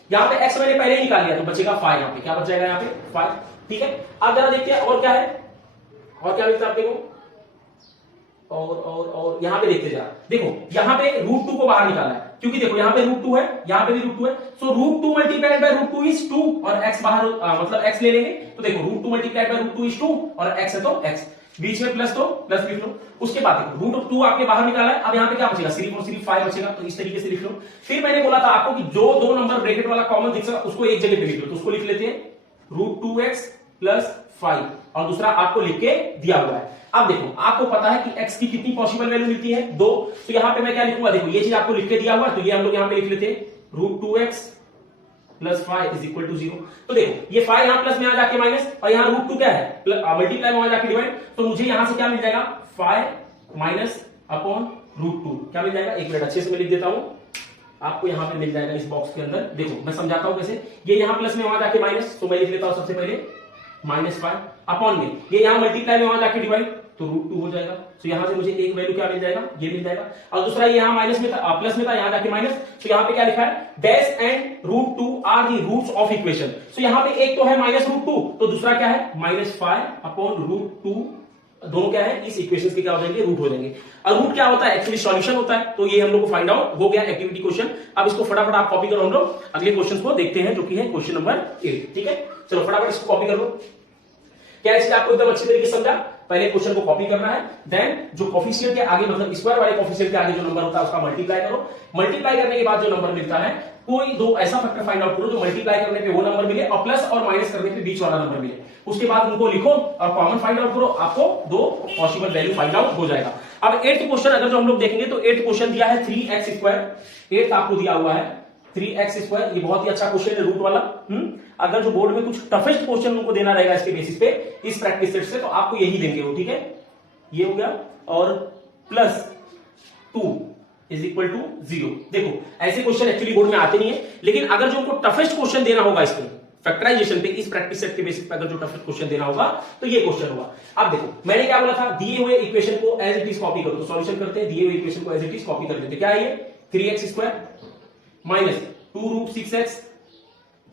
यहां पे x मैंने पहले ही निकाल लिया तो बचेगा 5। यहां पे क्या बच जाएगा, यहां पे 5, ठीक है। अब जरा देखते हैं और क्या है, और क्या मिलता है आप देखो और यहां पे देखते जा, देखो यहां पे √2 को बाहर निकालना है, क्योंकि देखो यहां पे √2 है, यहां पे भी √2 है। सो √2 मल्टीप्लाइड बाय √2 इज 2 और x बाहर मतलब x ले लेंगे। तो देखो √2 मल्टीप्लाइड बाय √2 इज 2 और x है तो x, बीच में प्लस तो प्लस लिख लो। उसके बाद देखो √2 आपने बाहर निकाला है। अब यहां पे क्या बचेगा, सिर्फ और सिर्फ 5 बचेगा, तो इस तरीके से लिख लो। फिर मैंने बोला था आपको कि जो दो नंबर ब्रैकेट वाला कॉमन दिख सकता उसको एक जगह पे लिख लो। तो उसको लिख लेते हैं √2x + 5 और दूसरा आपको लिख के दिया हुआ है। अब देखो आपको पता है कि x की कितनी पॉसिबल वैल्यू मिलती है 2। तो यहां पे मैं क्या लिखूंगा, देखो ये चीज आपको लिख के दिया हुआ है, तो ये हम लोग यहां पे लिख लेते हैं √2x + 5 इज इक्वल टू 0। तो देखो ये 5 यहां प्लस में आ जाके माइनस और यहां √2 क्या है मल्टीप्लाई में आ जाके डिवाइड। तो मुझे यहां से क्या मिल जाएगा 5 - √2 क्या मिल जाएगा, एक मिनट अच्छे से मैं लिख देता हूं, आपको यहां पे मिल जाएगा इस बॉक्स के अंदर। देखो मैं समझाता हूं कैसे। ये यहां प्लस में वहां जाके माइनस, तो मैं लिख लेता हूं सबसे पहले -5 अपॉन में ये यहां मल्टीप्लाई में वहां जाके डिवाइड, तो √2 हो जाएगा। तो यहां से मुझे एक वैल्यू क्या मिल जाएगा, ये मिल जाएगा। और दूसरा ये यहां माइनस में था, प्लस में था, यहां जाके माइनस। तो यहां पे क्या लिखा है, dash and √2 are the roots of equation. तो यहां पे एक तो है -√2, तो दूसरा क्या है -5 अपॉन √2। दोनों क्या है, इस इक्वेशन के क्या हो जाएंगे, रूट हो जाएंगे। और रूट क्या होता है, एक्चुअली सॉल्यूशन होता है। तो ये हम लोग को फाइंड आउट हो गया एक्टिविटी क्वेश्चन। अब इसको फटाफट आप कॉपी करो, हम लोग अगले क्वेश्चन को देखते हैं जो कि है क्वेश्चन नंबर 8, ठीक है। चलो फटाफट इसको कॉपी कर लो। क्या इसलिए आपको एकदम अच्छी तरीके से समझा। पहले क्वेश्चन को कॉपी करना है, देन जो कोफिशिएंट के आगे मतलब स्क्वायर वाले कोफिशिएंट के आगे जो नंबर होता है उसका मल्टीप्लाई करो। मल्टीप्लाई करने के बाद जो नंबर मिलता है, कोई दो ऐसा फैक्टर फाइंड आउट करो जो मल्टीप्लाई करने पे वो नंबर मिले और प्लस और माइनस करने पे बीच वाला नंबर मिले। उसके बाद उनको लिखो और कॉमन फाइंड आउट करो, आपको दो पॉसिबल वैल्यू फाइंड आउट हो जाएगा। अब 8th क्वेश्चन अगर जो हम लोग देखेंगे तो 8th क्वेश्चन दिया है 3x²। 8th आपको दिया हुआ है 3x², ये बहुत ही अच्छा क्वेश्चन है, रूट वाला। अगर जो बोर्ड में कुछ टफेस्ट क्वेश्चन उनको देना रहेगा इसके बेसिस पे, इस प्रैक्टिस सेट से, तो आपको यही देंगे वो, ठीक है। ये हो गया, और +2 इज इक्वल टू 0। देखो ऐसे क्वेश्चन एक्चुअली बोर्ड में आते नहीं है, लेकिन अगर जो उनको टफेस्ट क्वेश्चन देना होगा इसमें फैक्टराइजेशन पे, इस प्रैक्टिस सेट के बेसिस पे अगर जो टफेस्ट क्वेश्चन देना होगा तो ये क्वेश्चन होगा। अब देखो मैंने क्या बोला था, दिए हुए इक्वेशन को एज इट इज कॉपी करो, तो सॉल्यूशन करते हैं, दिए हुए इक्वेशन को एज इट इज कॉपी कर देते हैं। क्या है ये, 3x² minus 2√6x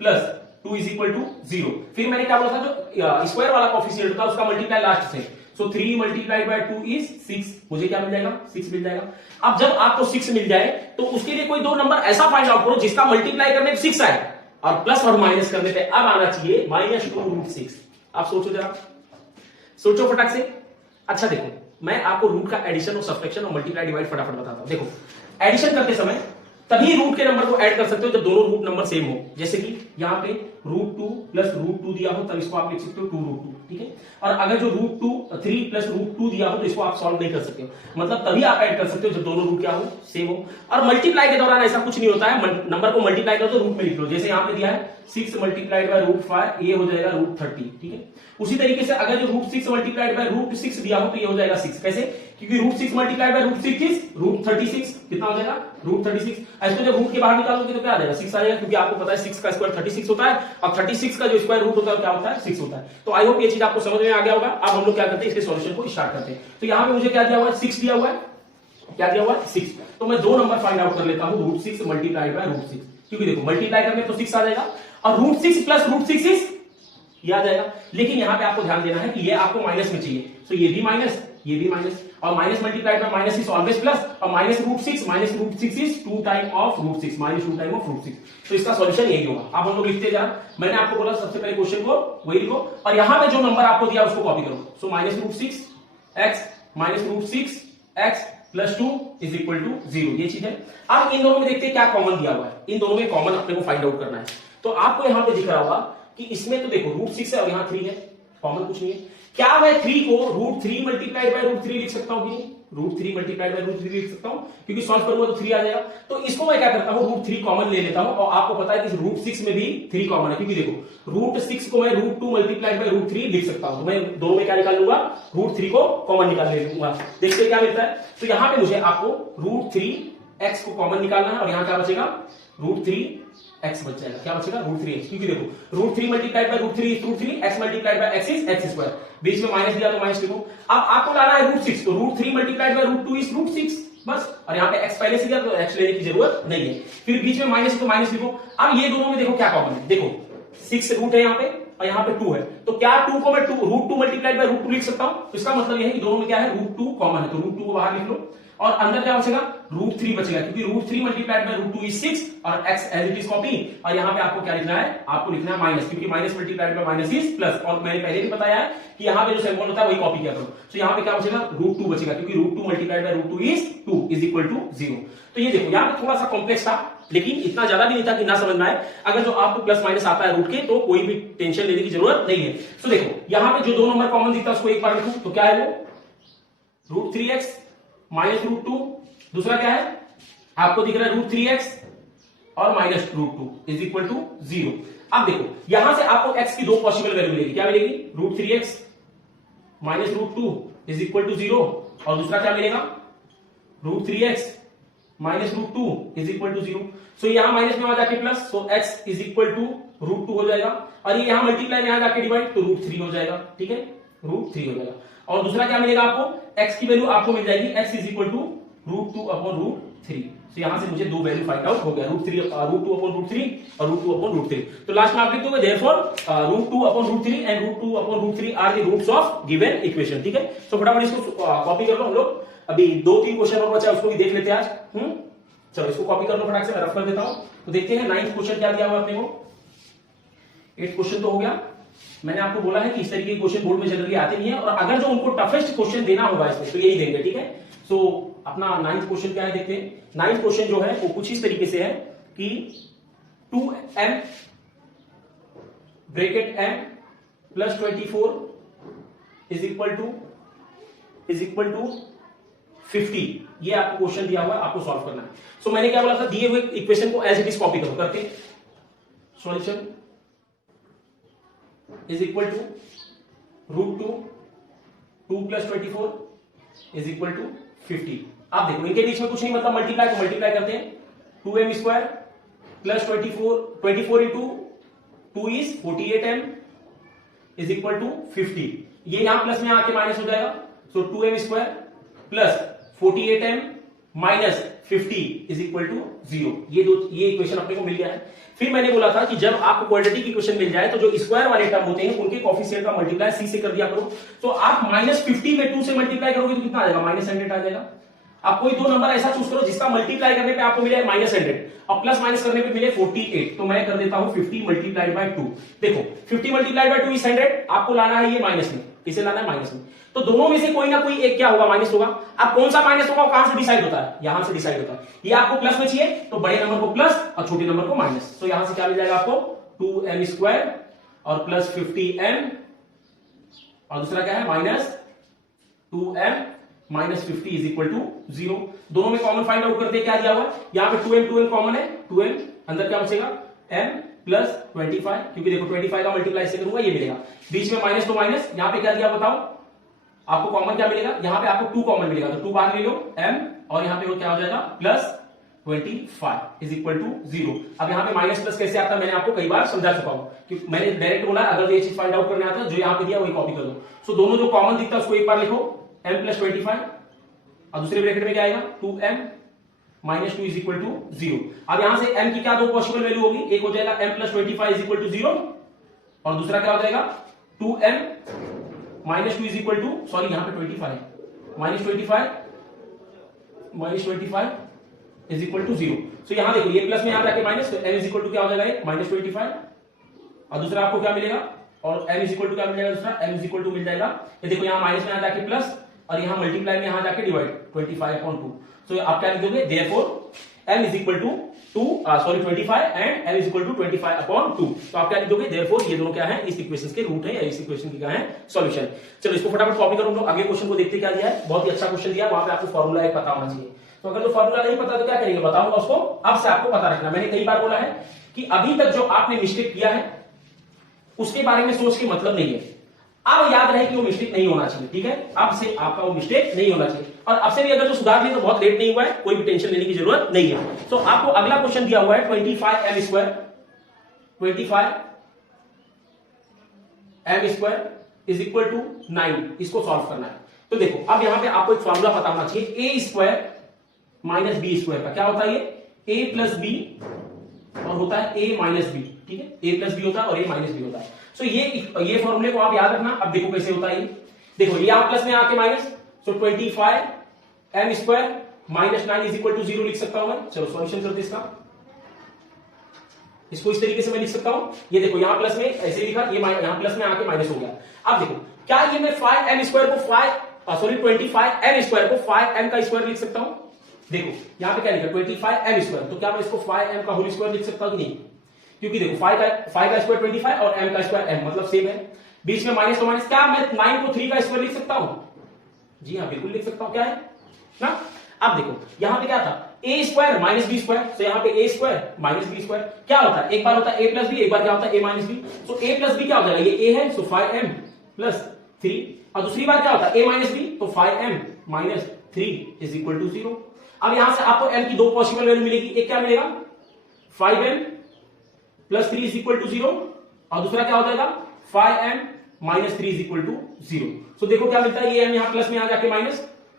plus 2 is equal to 0। फिर मैंने क्या बोला था, जो स्क्वायर वाला कोफिशिएंट था उसका मल्टीप्लाई लास्ट से, सो 3 मल्टीप्लाइड बाय 2 इज 6, मुझे क्या मिल जाएगा, 6 मिल जाएगा। अब जब आपको 6 मिल जाए तो उसके लिए कोई दो नंबर ऐसा फाइंड आउट करो जिसका मल्टीप्लाई करने पे 6 आए और प्लस और माइनस करने पे अब आना चाहिए -2√6। आप सोचो जरा, सोचो फटाक से। अच्छा देखो, मैं आपको रूट का एडिशन और सब्ट्रैक्शन और मल्टीप्लाई डिवाइड फटाफट बताता हूं। देखो एडिशन करते समय तभी रूट के नंबर को ऐड कर सकते हो जब दोनों रूट नंबर सेम हो। जैसे कि यहां पे √2 प्लस √2 दिया हो तब इसको आप लिख सकते हो 2√2, ठीक है। और अगर जो √3 प्लस √2 दिया हो तो इसको आप सॉल्व नहीं कर सकते हो, मतलब तभी आप ऐड कर सकते हो जब दोनों रूट क्या हो, सेम हो। और मल्टीप्लाई के दौरान ऐसा कुछ नहीं होता है, नंबर को मल्टीप्लाई करो तो रूट में लिख लो। जैसे यहां पे दिया है 6 मल्टीप्लाइड बाय √5, ये हो जाएगा √30, ठीक है। उसी तरीके से अगर जो √6 मल्टीप्लाइड बाय √6 दिया हो तो ये हो जाएगा 6। कैसे, क्योंकि √6 मल्टीप्लाइड बाय √6 इज √36, कितना हो जाएगा, √36। इसको जब रूट के बाहर निकालोगे तो क्या आ जाएगा, 6 आ जाएगा, क्योंकि आपको पता है 6 का स्क्वायर 36 होता है और 36 का जो स्क्वायर रूट होता है क्या होता है, 6 होता है। तो आई होप ये चीज आपको समझ में आ गया होगा। अब हम लोग क्या करते हैं, इसके सॉल्यूशन को स्टार्ट करते हैं। तो यहां पे मुझे क्या दिया हुआ है, 6 दिया हुआ है, क्या दिया हुआ है, 6। तो मैं दो नंबर फाइंड आउट कर लेता हूं, √6 मल्टीप्लाइड बाय √6, क्योंकि देखो मल्टीप्लाई करने तो 6 आ जाएगा और √6 प्लस √6 इज ये आ जाएगा। लेकिन यहां पे आपको ध्यान देना है कि ये आपको माइनस में चाहिए, तो ये भी माइनस, ये भी माइनस, और minus multiplied by minus is always plus, और -√6 is 2 time of √6, -2 time of √6। तो इसका सॉल्यूशन यही होगा। अब हम लोग लिखते जा, मैंने आपको बोला सबसे पहले क्वेश्चन को वही लिखो और यहां पे जो नंबर आपको दिया उसको कॉपी करो। So -√6x -√6x plus 2 is equal to 0, ये चीज है। अब इन दोनों में देखते हैं क्या कॉमन दिया हुआ है, इन दोनों में कॉमन अपने को फाइंड आउट करना है। तो आपको यहां पे दिख रहा होगा कि इसमें तो देखो √6 है और यहां 3 है, कॉमन कुछ नहीं है। क्या मैं 3 को √3 मल्टीप्लाइड बाय √3 लिख सकता हूं कि नहीं, √3 मल्टीप्लाइड बाय √3 लिख सकता हूं, क्योंकि सॉल्व करूंगा तो 3 आ जाएगा। तो इसको मैं क्या करता हूं, √3 कॉमन ले लेता हूं, और आपको पता है कि √6 में भी 3 कॉमन है, क्योंकि देखो √6 को मैं √2 मल्टीप्लाइड बाय √3 लिख सकता हूं। तो मैं दोनों में क्या निकाल लूंगा, √3 को कॉमन निकाल ले लूंगा। देखते हैं क्या मिलता है। तो यहां पे मुझे आपको √3x को कॉमन निकालना है और यहां क्या बचेगा, √3x बच जाएगा। क्या बचेगा, √3x, क्योंकि देखो √3 multiplied by √3 is √3, x multiplied by x is x², बीच में माइनस दिया तो माइनस लिखो। अब आपको लाना है √6, तो √3 मल्टीप्लाइड बाय √2 इज √6 बस, और यहाँ पे x पहले से दिया तो x लेने की जरूरत नहीं है। फिर बीच में माइनस तो माइनस लिखो। अब ये दोनों में देखो क्या कॉमन है, देखो 6 रूट है यहाँ पे और यहाँ पे 2 है, तो क्या 2 को मैं √2 मल्टीप्लाइड बाय √2 लिख सकता हूं। तो इसका मतलब यह है कि दोनों में क्या है, √2 कॉमन है, तो √2 को बाहर लिख लो और अंदर क्या बचेगा, √3 बचेगा, क्योंकि √3 मल्टीप्लाइड बाय √2 इज 6 और x as it is copy, और यहाँ पे आपको क्या लिखना है, आपको लिखना है माइनस, क्योंकि minus multiplied by minus is plus. और मैंने पहले भी बताया है कि यहाँ पे जो सिंबल होता है वही कॉपी किया करो। तो यहाँ पे क्या बचेगा, √2 बचेगा, क्योंकि √2 multiplied by √2 is 2 is equal to 0। तो ये देखो यहाँ पे थोड़ा सा कॉम्प्लेक्स था, लेकिन इतना ज्यादा भी नहीं था कि ना समझ में आए। अगर जो आपको प्लस माइनस आता है रूट के तो कोई भी टेंशन लेने की जरूरत नहीं है। तो देखो यहां पे जो दो नंबर कॉमन दिखता है उसको एक बार लिखूं, तो क्या है वो, √3x -√2, दूसरा क्या है आपको दिख रहा है √3x और -√2 इज इक्वल टू 0। अब देखो यहां से आपको x की दो पॉसिबल वैल्यू मिलेगी, क्या मिलेगी, √3x -√2 इज इक्वल टू 0, और दूसरा क्या मिलेगा, √3x -√2 is equal to 0। So यहां माइनस में आ जाके plus, so x is equal to √2 हो जाएगा, और ये यहां मल्टीप्लाई में आ जाके डिवाइड, तो √3 हो जाएगा, ठीक है, √3 हो जाएगा। और दूसरा क्या मिलेगा आपको, x की वैल्यू आपको मिल जाएगी, x इज इक्वल टू √2/√3। तो यहां से मुझे दो वैल्यू फाइंड आउट हो गया, √2/√3 और √2/√3। तो लास्ट में आप लिख दोगे therefore √2/√3 and √2/√3 are the roots of given equation, ठीक है। तो फटाफट इसको कॉपी कर लो हम लोग, अभी 2-3 क्वेश्चन और बचा उसको भी देख लेते हैं आज। चलो इसको कॉपी कर लो फटाक से, मैं रफ कर देता हूं। तो देखते हैं 9th क्वेश्चन क्या दिया हुआ अपने को। 8th क्वेश्चन तो हो गया। मैंने आपको बोला है कि इस तरीके के क्वेश्चन बोर्ड में जनरली आते नहीं है, और अगर जो उनको टफेस्ट क्वेश्चन देना होगा इसमें तो यही देंगे, ठीक है। सो अपना 9th क्वेश्चन क्या है देखते हैं। 9th क्वेश्चन जो है वो कुछ इस तरीके से है कि 2m bracket m plus 24 is equal to 50 ये आपको क्वेश्चन दिया हुआ है, आपको सॉल्व करना है। सो मैंने क्या बोला था, दिए हुए इक्वेशन को एज इट इज कॉपी करो करके। Solution is equal to √2 2 + 24 is equal to 50। आप देखो इनके बीच में कुछ नहीं, मतलब मल्टीप्लाई, तो मल्टीप्लाई करते हैं। 2m² + 24 into 2 is 48m is equal to 50। ये यहां प्लस में आके माइनस हो जाएगा। So 2m² + 48m - 50 is equal to 0। ये इक्वेशन अपने को मिल गया है। फिर मैंने बोला था कि जब आपको क्वाड्रेटिक की इक्वेशन मिल जाए तो जो स्क्वायर वाले टर्म होते हैं उनके कोएफिशिएंट का मल्टीप्लाई c से कर दिया करो। तो आप -50 में 2 से मल्टीप्लाई करोगे तो कितना आ जाएगा, -100 आ जाएगा। आप कोई दो नंबर ऐसा चूज करो जिसका मल्टीप्लाई करने पे आपको मिले -100 और प्लस माइनस करने पे मिले 48। तो मैं कर देता हूं 50 × 2। देखो 50 × 2 इज 100, आपको लाना है ये माइनस में, इसे लाना है माइनस में। तो दोनों में से कोई ना कोई एक क्या होगा, माइनस होगा। अब कौन सा माइनस होगा, कहां से डिसाइड होता है, यहां से डिसाइड होता है। ये आपको प्लस में चाहिए तो बड़े नंबर को प्लस और छोटे नंबर को माइनस। तो यहां से क्या मिल जाएगा आपको, 2m² और प्लस 50m और दूसरा क्या है -2m -50 इज इक्वल टू 0। दोनों में कॉमन फाइंड आउट करते क्या दिया हुआ है, यहां पे 2m कॉमन है, 2m अंदर क्या बचेगा m + 25, क्योंकि देखो 25 का मल्टीप्लाई से करूंगा ये मिलेगा। बीच में माइनस तो माइनस, यहां पे क्या दिया बताओ, आपको कॉमन क्या मिलेगा, यहां पे आपको 2 कॉमन मिलेगा तो 2 बाहर ले लो m, और यहां पे वो क्या हो जाएगा +25 इज इक्वल टू 0। अब यहां पे माइनस प्लस कैसे आता है मैंने आपको कई बार समझा चुका हूं, क्योंकि मैंने डायरेक्ट बोला अगर ये चीज फाइंड आउट करने आता है जो यहां पे दिया वही कॉपी कर दो। सो दोनों जो कॉमन दिखता है उसको एक बार लिखो, m + 25 और दूसरे ब्रैकेट में क्या आएगा 2m - 2 इज इक्वल टू 0। अब यहां से m की क्या दो पॉसिबल वैल्यू होगी, एक हो जाएगा m + 25 इज इक्वल टू 0 और दूसरा क्या हो जाएगा 2m - 2 is equal to, sorry यहां पे 25 है, -25 इज इक्वल टू 0। सो यहां देखो ये प्लस में यहां जाके माइनस, तो m इज इक्वल टू क्या हो जाएगा -25 और दूसरा आपको क्या मिलेगा, और m इज इक्वल टू क्या मिल जाएगा दूसरा, m इज इक्वल टू मिल जाएगा, ये देखो यहां माइनस में यहां जाके प्लस और यहां मल्टीप्लाई में यहां जाके डिवाइड 25/2। सो आप क्या लिख दोगे, therefore m is equal to 25 and m is equal to 25/2। तो आप क्या लिख दोगे, देयरफॉर ये दोनों क्या है, इस इक्वेशन के रूट है या इस इक्वेशन की क्या है सॉल्यूशन। चलो इसको फटाफट कॉपी करो, हम लोग आगे क्वेश्चन को देखते क्या दिया है। बहुत ही अच्छा क्वेश्चन दिया, वहां पे आपको फॉर्मूला एक पता होना चाहिए। तो अगर तो फॉर्मूला नहीं पता तो क्या करेंगे बताऊंगा उसको, अब से आपको पता रखना। मैंने कई बार बोला है कि अभी तक जो आपने मिस्टेक किया है उसके बारे में सोच के मतलब नहीं है, अब याद रहे कि वो मिस्टेक नहीं होना चाहिए, ठीक है। अब से आपका वो मिस्टेक नहीं होना चाहिए, और अब से भी अगर जो सुधार लिया तो बहुत लेट नहीं हुआ है, कोई भी टेंशन लेने की जरूरत नहीं है। तो आपको अगला क्वेश्चन दिया हुआ है 25m² इज इक्वल टू 9, इसको सॉल्व करना है। तो देखो अब यहां पे आपको एक फॉर्मूला पता होना चाहिए, a² - b² का। क्या होता है ये, a + b और होता है a - b, ठीक है। a + b होता है और a - b होता है। सो ये फॉर्मूले को आप याद रखना। अब देखो कैसे होता है ये, देखो ये आप प्लस में आके minus, so 25m² - 9 is equal to 0 लिख सकता हूं मैं। चलो सॉल्यूशन करते इसका, इसको इस तरीके से मैं लिख सकता हूं। ये देखो यहां प्लस में ऐसे लिखा, ये यहां प्लस में आके माइनस हो गया। अब देखो क्या ये मैं 25m² को 5m का स्क्वायर लिख सकता हूं। देखो यहां पे क्या लिखा 25m², तो क्या मैं इसको 5m का होल स्क्वायर लिख सकता हूं कि नहीं, क्योंकि देखो 5 का स्क्वायर 25 और m का स्क्वायर m, मतलब सेम है। बीच में माइनस तो माइनस, क्या मैं 9 को 3 का स्क्वायर लिख सकता हूं, जी हाँ बिल्कुल लिख सकता हूं, क्या है ना। अब देखो यहां पे क्या था, a² - b², तो यहां पे a² - b² क्या होता है, एक बार होता है a + b, एक बार क्या होता है a - b। तो a + b क्या हो जाएगा, ये a है, सो 5m + 3, और दूसरी बार क्या होता है a - b, तो 5m - 3 इज इक्वल टू 0। अब यहां से आपको m की दो पॉसिबल वैल्यू मिलेगी, एक क्या मिलेगा 5m + 3 इज इक्वल टू 0 और दूसरा क्या हो जाएगा 5m - 3 इज इक्वल टू 0। सो देखो क्या मिलता है, ये m यहां प्लस में आ जाके minus,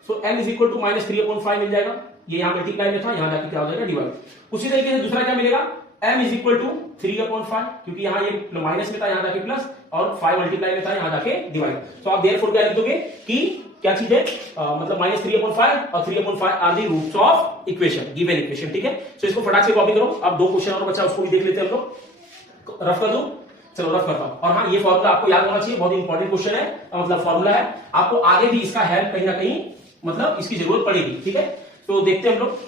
so m is equal to -3/5 मिल जाएगा। ये यहां मल्टीप्लाई में था, यहां जाके क्या हो जाएगा डिवाइड। उसी तरीके से दूसरा क्या मिलेगा, m इज इक्वल टू 3/5, क्योंकि यहां ये माइनस में था यहां जाके प्लस, और 5 मल्टीप्लाई में था यहां जाके डिवाइड। सो आप देयरफॉर क्या लिख दोगे कि क्या चीज है, मतलब -3/5 और 3/5 are the roots of equation, given equation, ठीक है। सो इसको फटाक से कॉपी करो। अब दो क्वेश्चन और बचा, उसको भी देख लेते हैं हम लोग। रफ कर दो, चलो रफ करता हूं। और हाँ ये फॉर्मूला आपको याद होना चाहिए, बहुत इंपॉर्टेंट क्वेश्चन है, मतलब फॉर्मूला है, आपको आगे भी इसका हेल्प कहीं ना कहीं मतलब इसकी जरूरत पड़ेगी, ठीक है। तो देखते हैं हम लोग।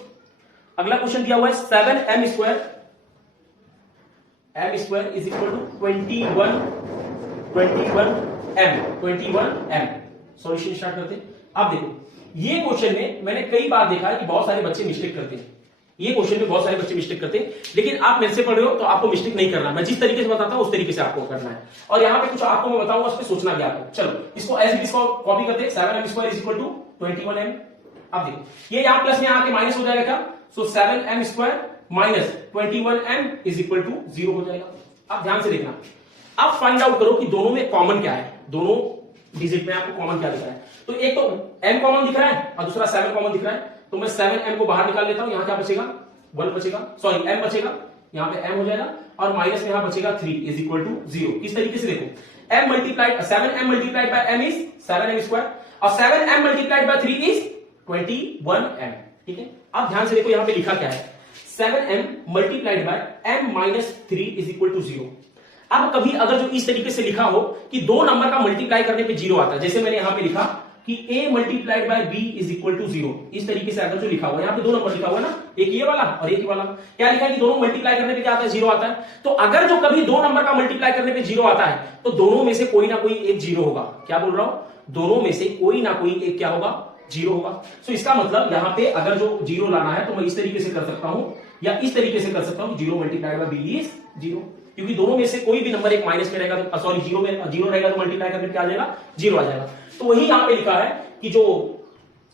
अगला क्वेश्चन दिया हुआ है 7m² is equal to 21m। Solution start करते हैं। अब देखो ये क्वेश्चन में मैंने कई बार देखा है कि बहुत सारे बच्चे मिस्टेक करते हैं, ये क्वेश्चन में बहुत सारे बच्चे मिस्टेक करते हैं, लेकिन आप मेरे से पढ़ रहे हो तो आपको मिस्टेक नहीं करना, मैं जिस तरीके से बताता हूं उस तरीके से आपको करना है। और यहाँ पे कुछ आपको मैं बताऊंगा, उस पर सोचना भी आपको। चलो इसको एज इट इज कॉपी करते हैं, 7m² is equal to 21m। अब देखो ये यहाँ प्लस में आके माइनस हो जाएगा क्या, so 7m² minus 21m is equal to 0 हो जाएगा। अब ध्यान से देखना, अब फाइंड आउट करो कि दोनों में कॉमन क्या है, दोनों डिजिट में आपको कॉमन क्या दिख रहा है। तो एक तो m कॉमन दिख रहा है और दूसरा 7 कॉमन दिख रहा है, तो मैं 7m को बाहर निकाल लेता हूं, यहां क्या बचेगा 1 बचेगा, सॉरी m बचेगा, यहां पे m हो जाएगा और माइनस में यहां बचेगा 3 इज इक्वल टू 0। किस तरीके से देखो, m multiplied 7m multiplied by m is 7m² और 7m multiplied bye 3 is 21m। ठीक है, अब ध्यान से देखो यहां पे लिखा क्या है, 7m multiplied by m minus 3 is equal to 0। अब कभी अगर जो इस तरीके से लिखा हो कि दो नंबर का मल्टीप्लाई करने पे 0 आता है, जैसे मैंने यहां पे लिखा कि a multiplied by b is equal to 0, इस तरीके से अगर जो लिखा हुआ है, यहां पे दो नंबर लिखा हुआ है ना, एक ये वाला और एक ये वाला, क्या लिखा है कि दोनों मल्टीप्लाई करने पे क्या आता है 0 आता है। तो अगर जो कभी दो नंबर का मल्टीप्लाई करने पे 0 आता है तो दोनों में से कोई ना कोई एक 0 होगा। क्या बोल रहा हूं, दोनों में से कोई ना कोई एक क्या होगा, 0 होगा। सो इसका मतलब यहां पे अगर जो 0 लाना है तो मैं इस तरीके से कर सकता हूं या इस तरीके से कर सकता हूं, 0 मल्टीप्लाइड बाय b इज 0, क्योंकि दोनों में से कोई भी नंबर एक माइनस में रहेगा तो सॉरी 0 में 0 रहेगा तो मल्टीप्लाई करके क्या आ जाएगा 0 आ जाएगा। तो वही यहां पे लिखा है कि जो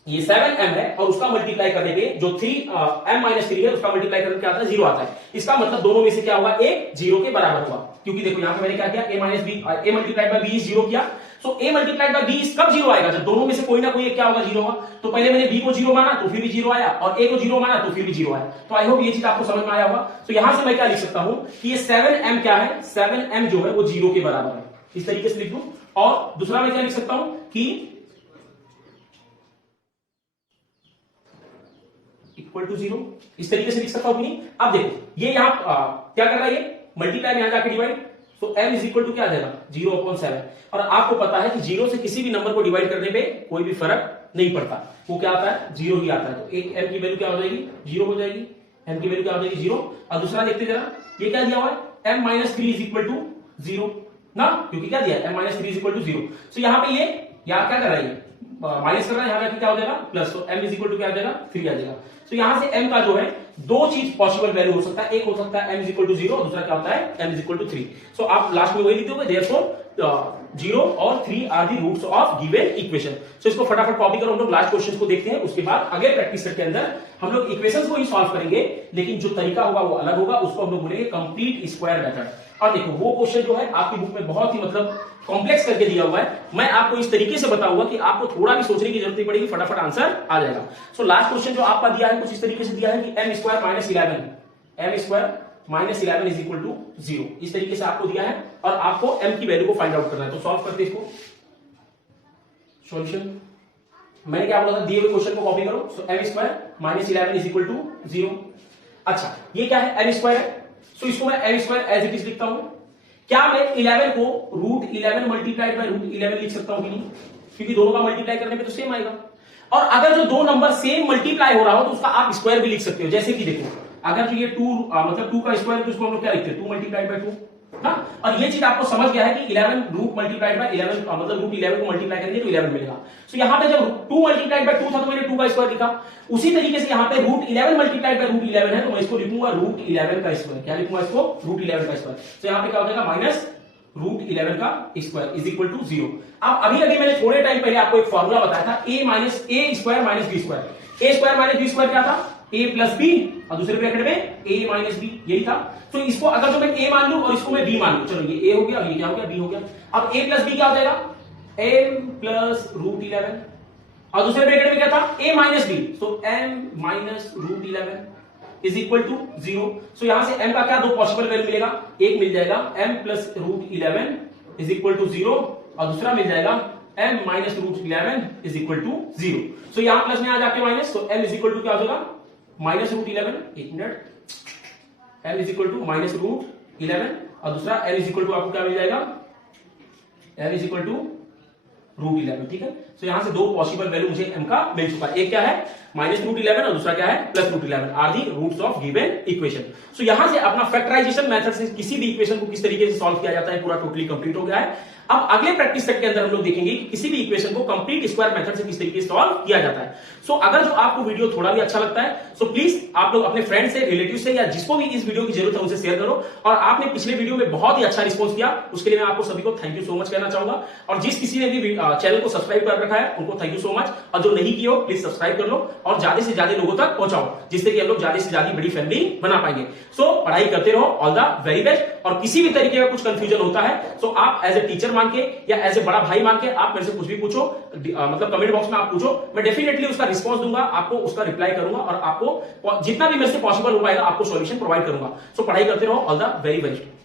ये 7m है और उसका मल्टीप्लाई करने पे जो 3m-3 है उसका मल्टीप्लाई करने क्या आता है 0 आता है। इसका मतलब दोनों में से क्या होगा, एक 0 के बराबर होगा, क्योंकि देखो यहां पे मैंने क्या किया, a multiplied by b is 0 किया। सो a मल्टीप्लाइड बाय b कब 0 आएगा, जब दोनों में से कोई ना कोई एक क्या होगा 0 होगा। तो पहले मैंने b को 0 माना तो फिर भी 0 आया और a को 0 माना तो फिर भी 0 आया। तो आई होप ये चीज आपको समझ में आया होगा। तो यहां से मैं क्या लिख सकता हूं कि ये 7m क्या है, 7m जो है वो 0 के बराबर है, इस तरीके से लिख दूं। और दूसरा मैं क्या लिख सकता हूं कि इक्वल टू 0, इस तरीके से लिख सकता हूं कि नहीं। अब देखो ये यहां क्या कर रहा है, ये मल्टीप्लाई में यहां जाके डिवाइड, तो m इज इक्वल टू क्या आ जाएगा 0/7। और आपको पता है कि 0 से किसी भी नंबर को डिवाइड करने पे कोई भी फर्क नहीं पड़ता, वो क्या आता है 0 ही आता है। तो एक m की वैल्यू क्या हो जाएगी 0 हो जाएगी, m की वैल्यू क्या हो जाएगी 0। और दूसरा देखते जरा, ये क्या दिया हुआ है m-3 इज इक्वल टू 0 ना, क्योंकि क्या दिया है m-3 is equal to 0। So यहां पे ये यहां क्या कर रहा है, माइनस कर रहा है, यहां पे क्या हो जाएगा प्लस, तो m इज इक्वल टू क्या आ जाएगा 3 आ जाएगा। तो यहां से m का जो है दो चीज पॉसिबल वैल्यू हो सकता है, एक हो सकता है m इज इक्वल टू 0 और दूसरा क्या होता है m इज इक्वल टू 3। सो आप लास्ट में वही लिखते हो, देयरफॉर 0 और 3 are the roots of given equation. So इसको फटाफट कॉपी करो, हम लोग लास्ट क्वेश्चन को देखते हैं, उसके बाद अगले प्रैक्टिस सेट के अंदर हम लोग इक्वेशंस को ही सॉल्व करेंगे, लेकिन जो तरीका होगा वो अलग होगा, उसको हम लोग बोलेंगे कंप्लीट स्क्वायर मेथड। और देखो वो क्वेश्चन जो है आपकी बुक में बहुत ही मतलब कॉम्प्लेक्स करके दिया हुआ है, मैं आपको इस तरीके से बताऊंगा कि आपको थोड़ा भी सोचने की जरूरत नहीं पड़ेगी, फटाफट आंसर आ जाएगा। सो लास्ट क्वेश्चन जो आपका दिया है कुछ इस तरीके से दिया है कि m² minus 11 is equal to 0, इस तरीके से आपको दिया है और आपको m की वैल्यू को फाइंड आउट करना है। तो सॉल्व करते इसको, सॉल्यूशन मैंने क्या बोला था, दिए हुए क्वेश्चन को कॉपी करो। So m² minus 11 is equal to 0। अच्छा ये क्या है m² है, सो इसको मैं m² एज इट इज लिखता हूं। क्या मैं 11 को √11 मल्टीप्लाइड बाय √11 लिख सकता हूं कि नहीं, क्योंकि दोनों का मल्टीप्लाई करने पे तो सेम आएगा। और अगर जो दो नंबर सेम मल्टीप्लाई हो रहा हो तो उसका आप स्क्वायर भी लिख सकते हो, जैसे कि देखो अगर जो ये 2 मतलब 2 का स्क्वायर तो उसको हम लोग क्या लिखते हैं 2 मल्टीप्लाइड बाय 2 ना। और ये चीज आपको समझ गया है कि 11 रूट मल्टीप्लाइड बाय 11 मतलब √11 को मल्टीप्लाई करेंगे तो 11 मिलेगा। सो यहां पे जब 2 मल्टीप्लाइड बाय 2 था तो मैंने 2 का स्क्वायर लिखा, उसी तरीके से यहां पे √11 मल्टीप्लाइड बाय √11 है तो मैं इसको लिखूंगा √11 का स्क्वायर। क्या लिखूंगा इसको √11 का स्क्वायर। तो यहां पे क्या हो जाएगा माइनस √11 का स्क्वायर इज इक्वल टू 0। अब अभी मैंने थोड़े टाइम पहले आपको एक फॉर्मूला बताया था a² minus b square. a² minus b square क्या था, a प्लस b और दूसरे ब्रैकेट में a माइनस b, यही था। तो इसको अगर तो मैं a मान लूं और इसको मैं b मान लूं, चलो ये a हो गया और ये क्या हो गया b हो गया। अब a प्लस b क्या हो जाएगा m प्लस √11 और दूसरे ब्रैकेट में क्या था a minus b, so m minus √11 is equal to 0। So यहां से m का क्या दो पॉसिबल वैल्यू मिलेगा, एक मिल जाएगा m plus √11 is equal to 0 और दूसरा मिल जाएगा m minus √11 is equal to 0। So यहां प्लस में आ जाके माइनस, तो m इज इक्वल टू क्या हो जाएगा माइनस √11, एक minute, m is equal to minus √11 और दूसरा m इज इक्वल टू आपको क्या मिल जाएगा m इज इक्वल टू √11। ठीक है, सो यहां से दो पॉसिबल वैल्यू मुझे m का मिल चुका है। एक क्या है -√11 और दूसरा क्या है +√11 are the roots of given equation. So यहां से अपना फैक्टराइजेशन मेथड से किसी भी इक्वेशन को किस तरीके से सॉल्व किया जाता है पूरा टोटली कंप्लीट हो गया है। अब अगले प्रैक्टिस सेट के अंदर हम लोग देखेंगे कि किसी भी इक्वेशन को कंप्लीट स्क्वायर मेथड से किस तरीके से सॉल्व किया जाता है। सो अगर जो आपको वीडियो थोड़ा भी अच्छा लगता है सो प्लीज आप लोग अपने फ्रेंड से, रिलेटिव से या जिसको भी इस वीडियो की जरूरत है उनसे शेयर करो। और आपने पिछले वीडियो में बहुत ही अच्छा रिस्पॉन्स किया, उसके लिए मैं आपको सभी को थैंक यू सो मच कहना चाहूंगा। और जिस किसी ने भी चैनल को सब्सक्राइब कर रखा है उनको थैंक यू सो मच, और जो नहीं किया हो प्लीज सब्सक्राइब कर लो और ज्यादा से ज्यादा लोगों तक पहुंचाओ, जिससे कि हम लोग ज्यादा से ज्यादा बड़ी फैमिली बना पाएंगे। सो पढ़ाई करते रहो, ऑल द वेरी बेस्ट। और किसी भी तरीके का कुछ कंफ्यूजन होता है सो आप एज ए टीचर मान के या एज ए बड़ा भाई मान के आप मेरे से कुछ भी पूछो, मतलब कमेंट बॉक्स में आप पूछो, मैं डेफिनेटली उसका रिस्पॉन्स दूंगा, आपको उसका रिप्लाई करूंगा और आपको जितना भी मेरे से पॉसिबल हो पाएगा आपको सॉल्यूशन प्रोवाइड करूंगा। सो पढ़ाई करते रहो, ऑल द वेरी बेस्ट।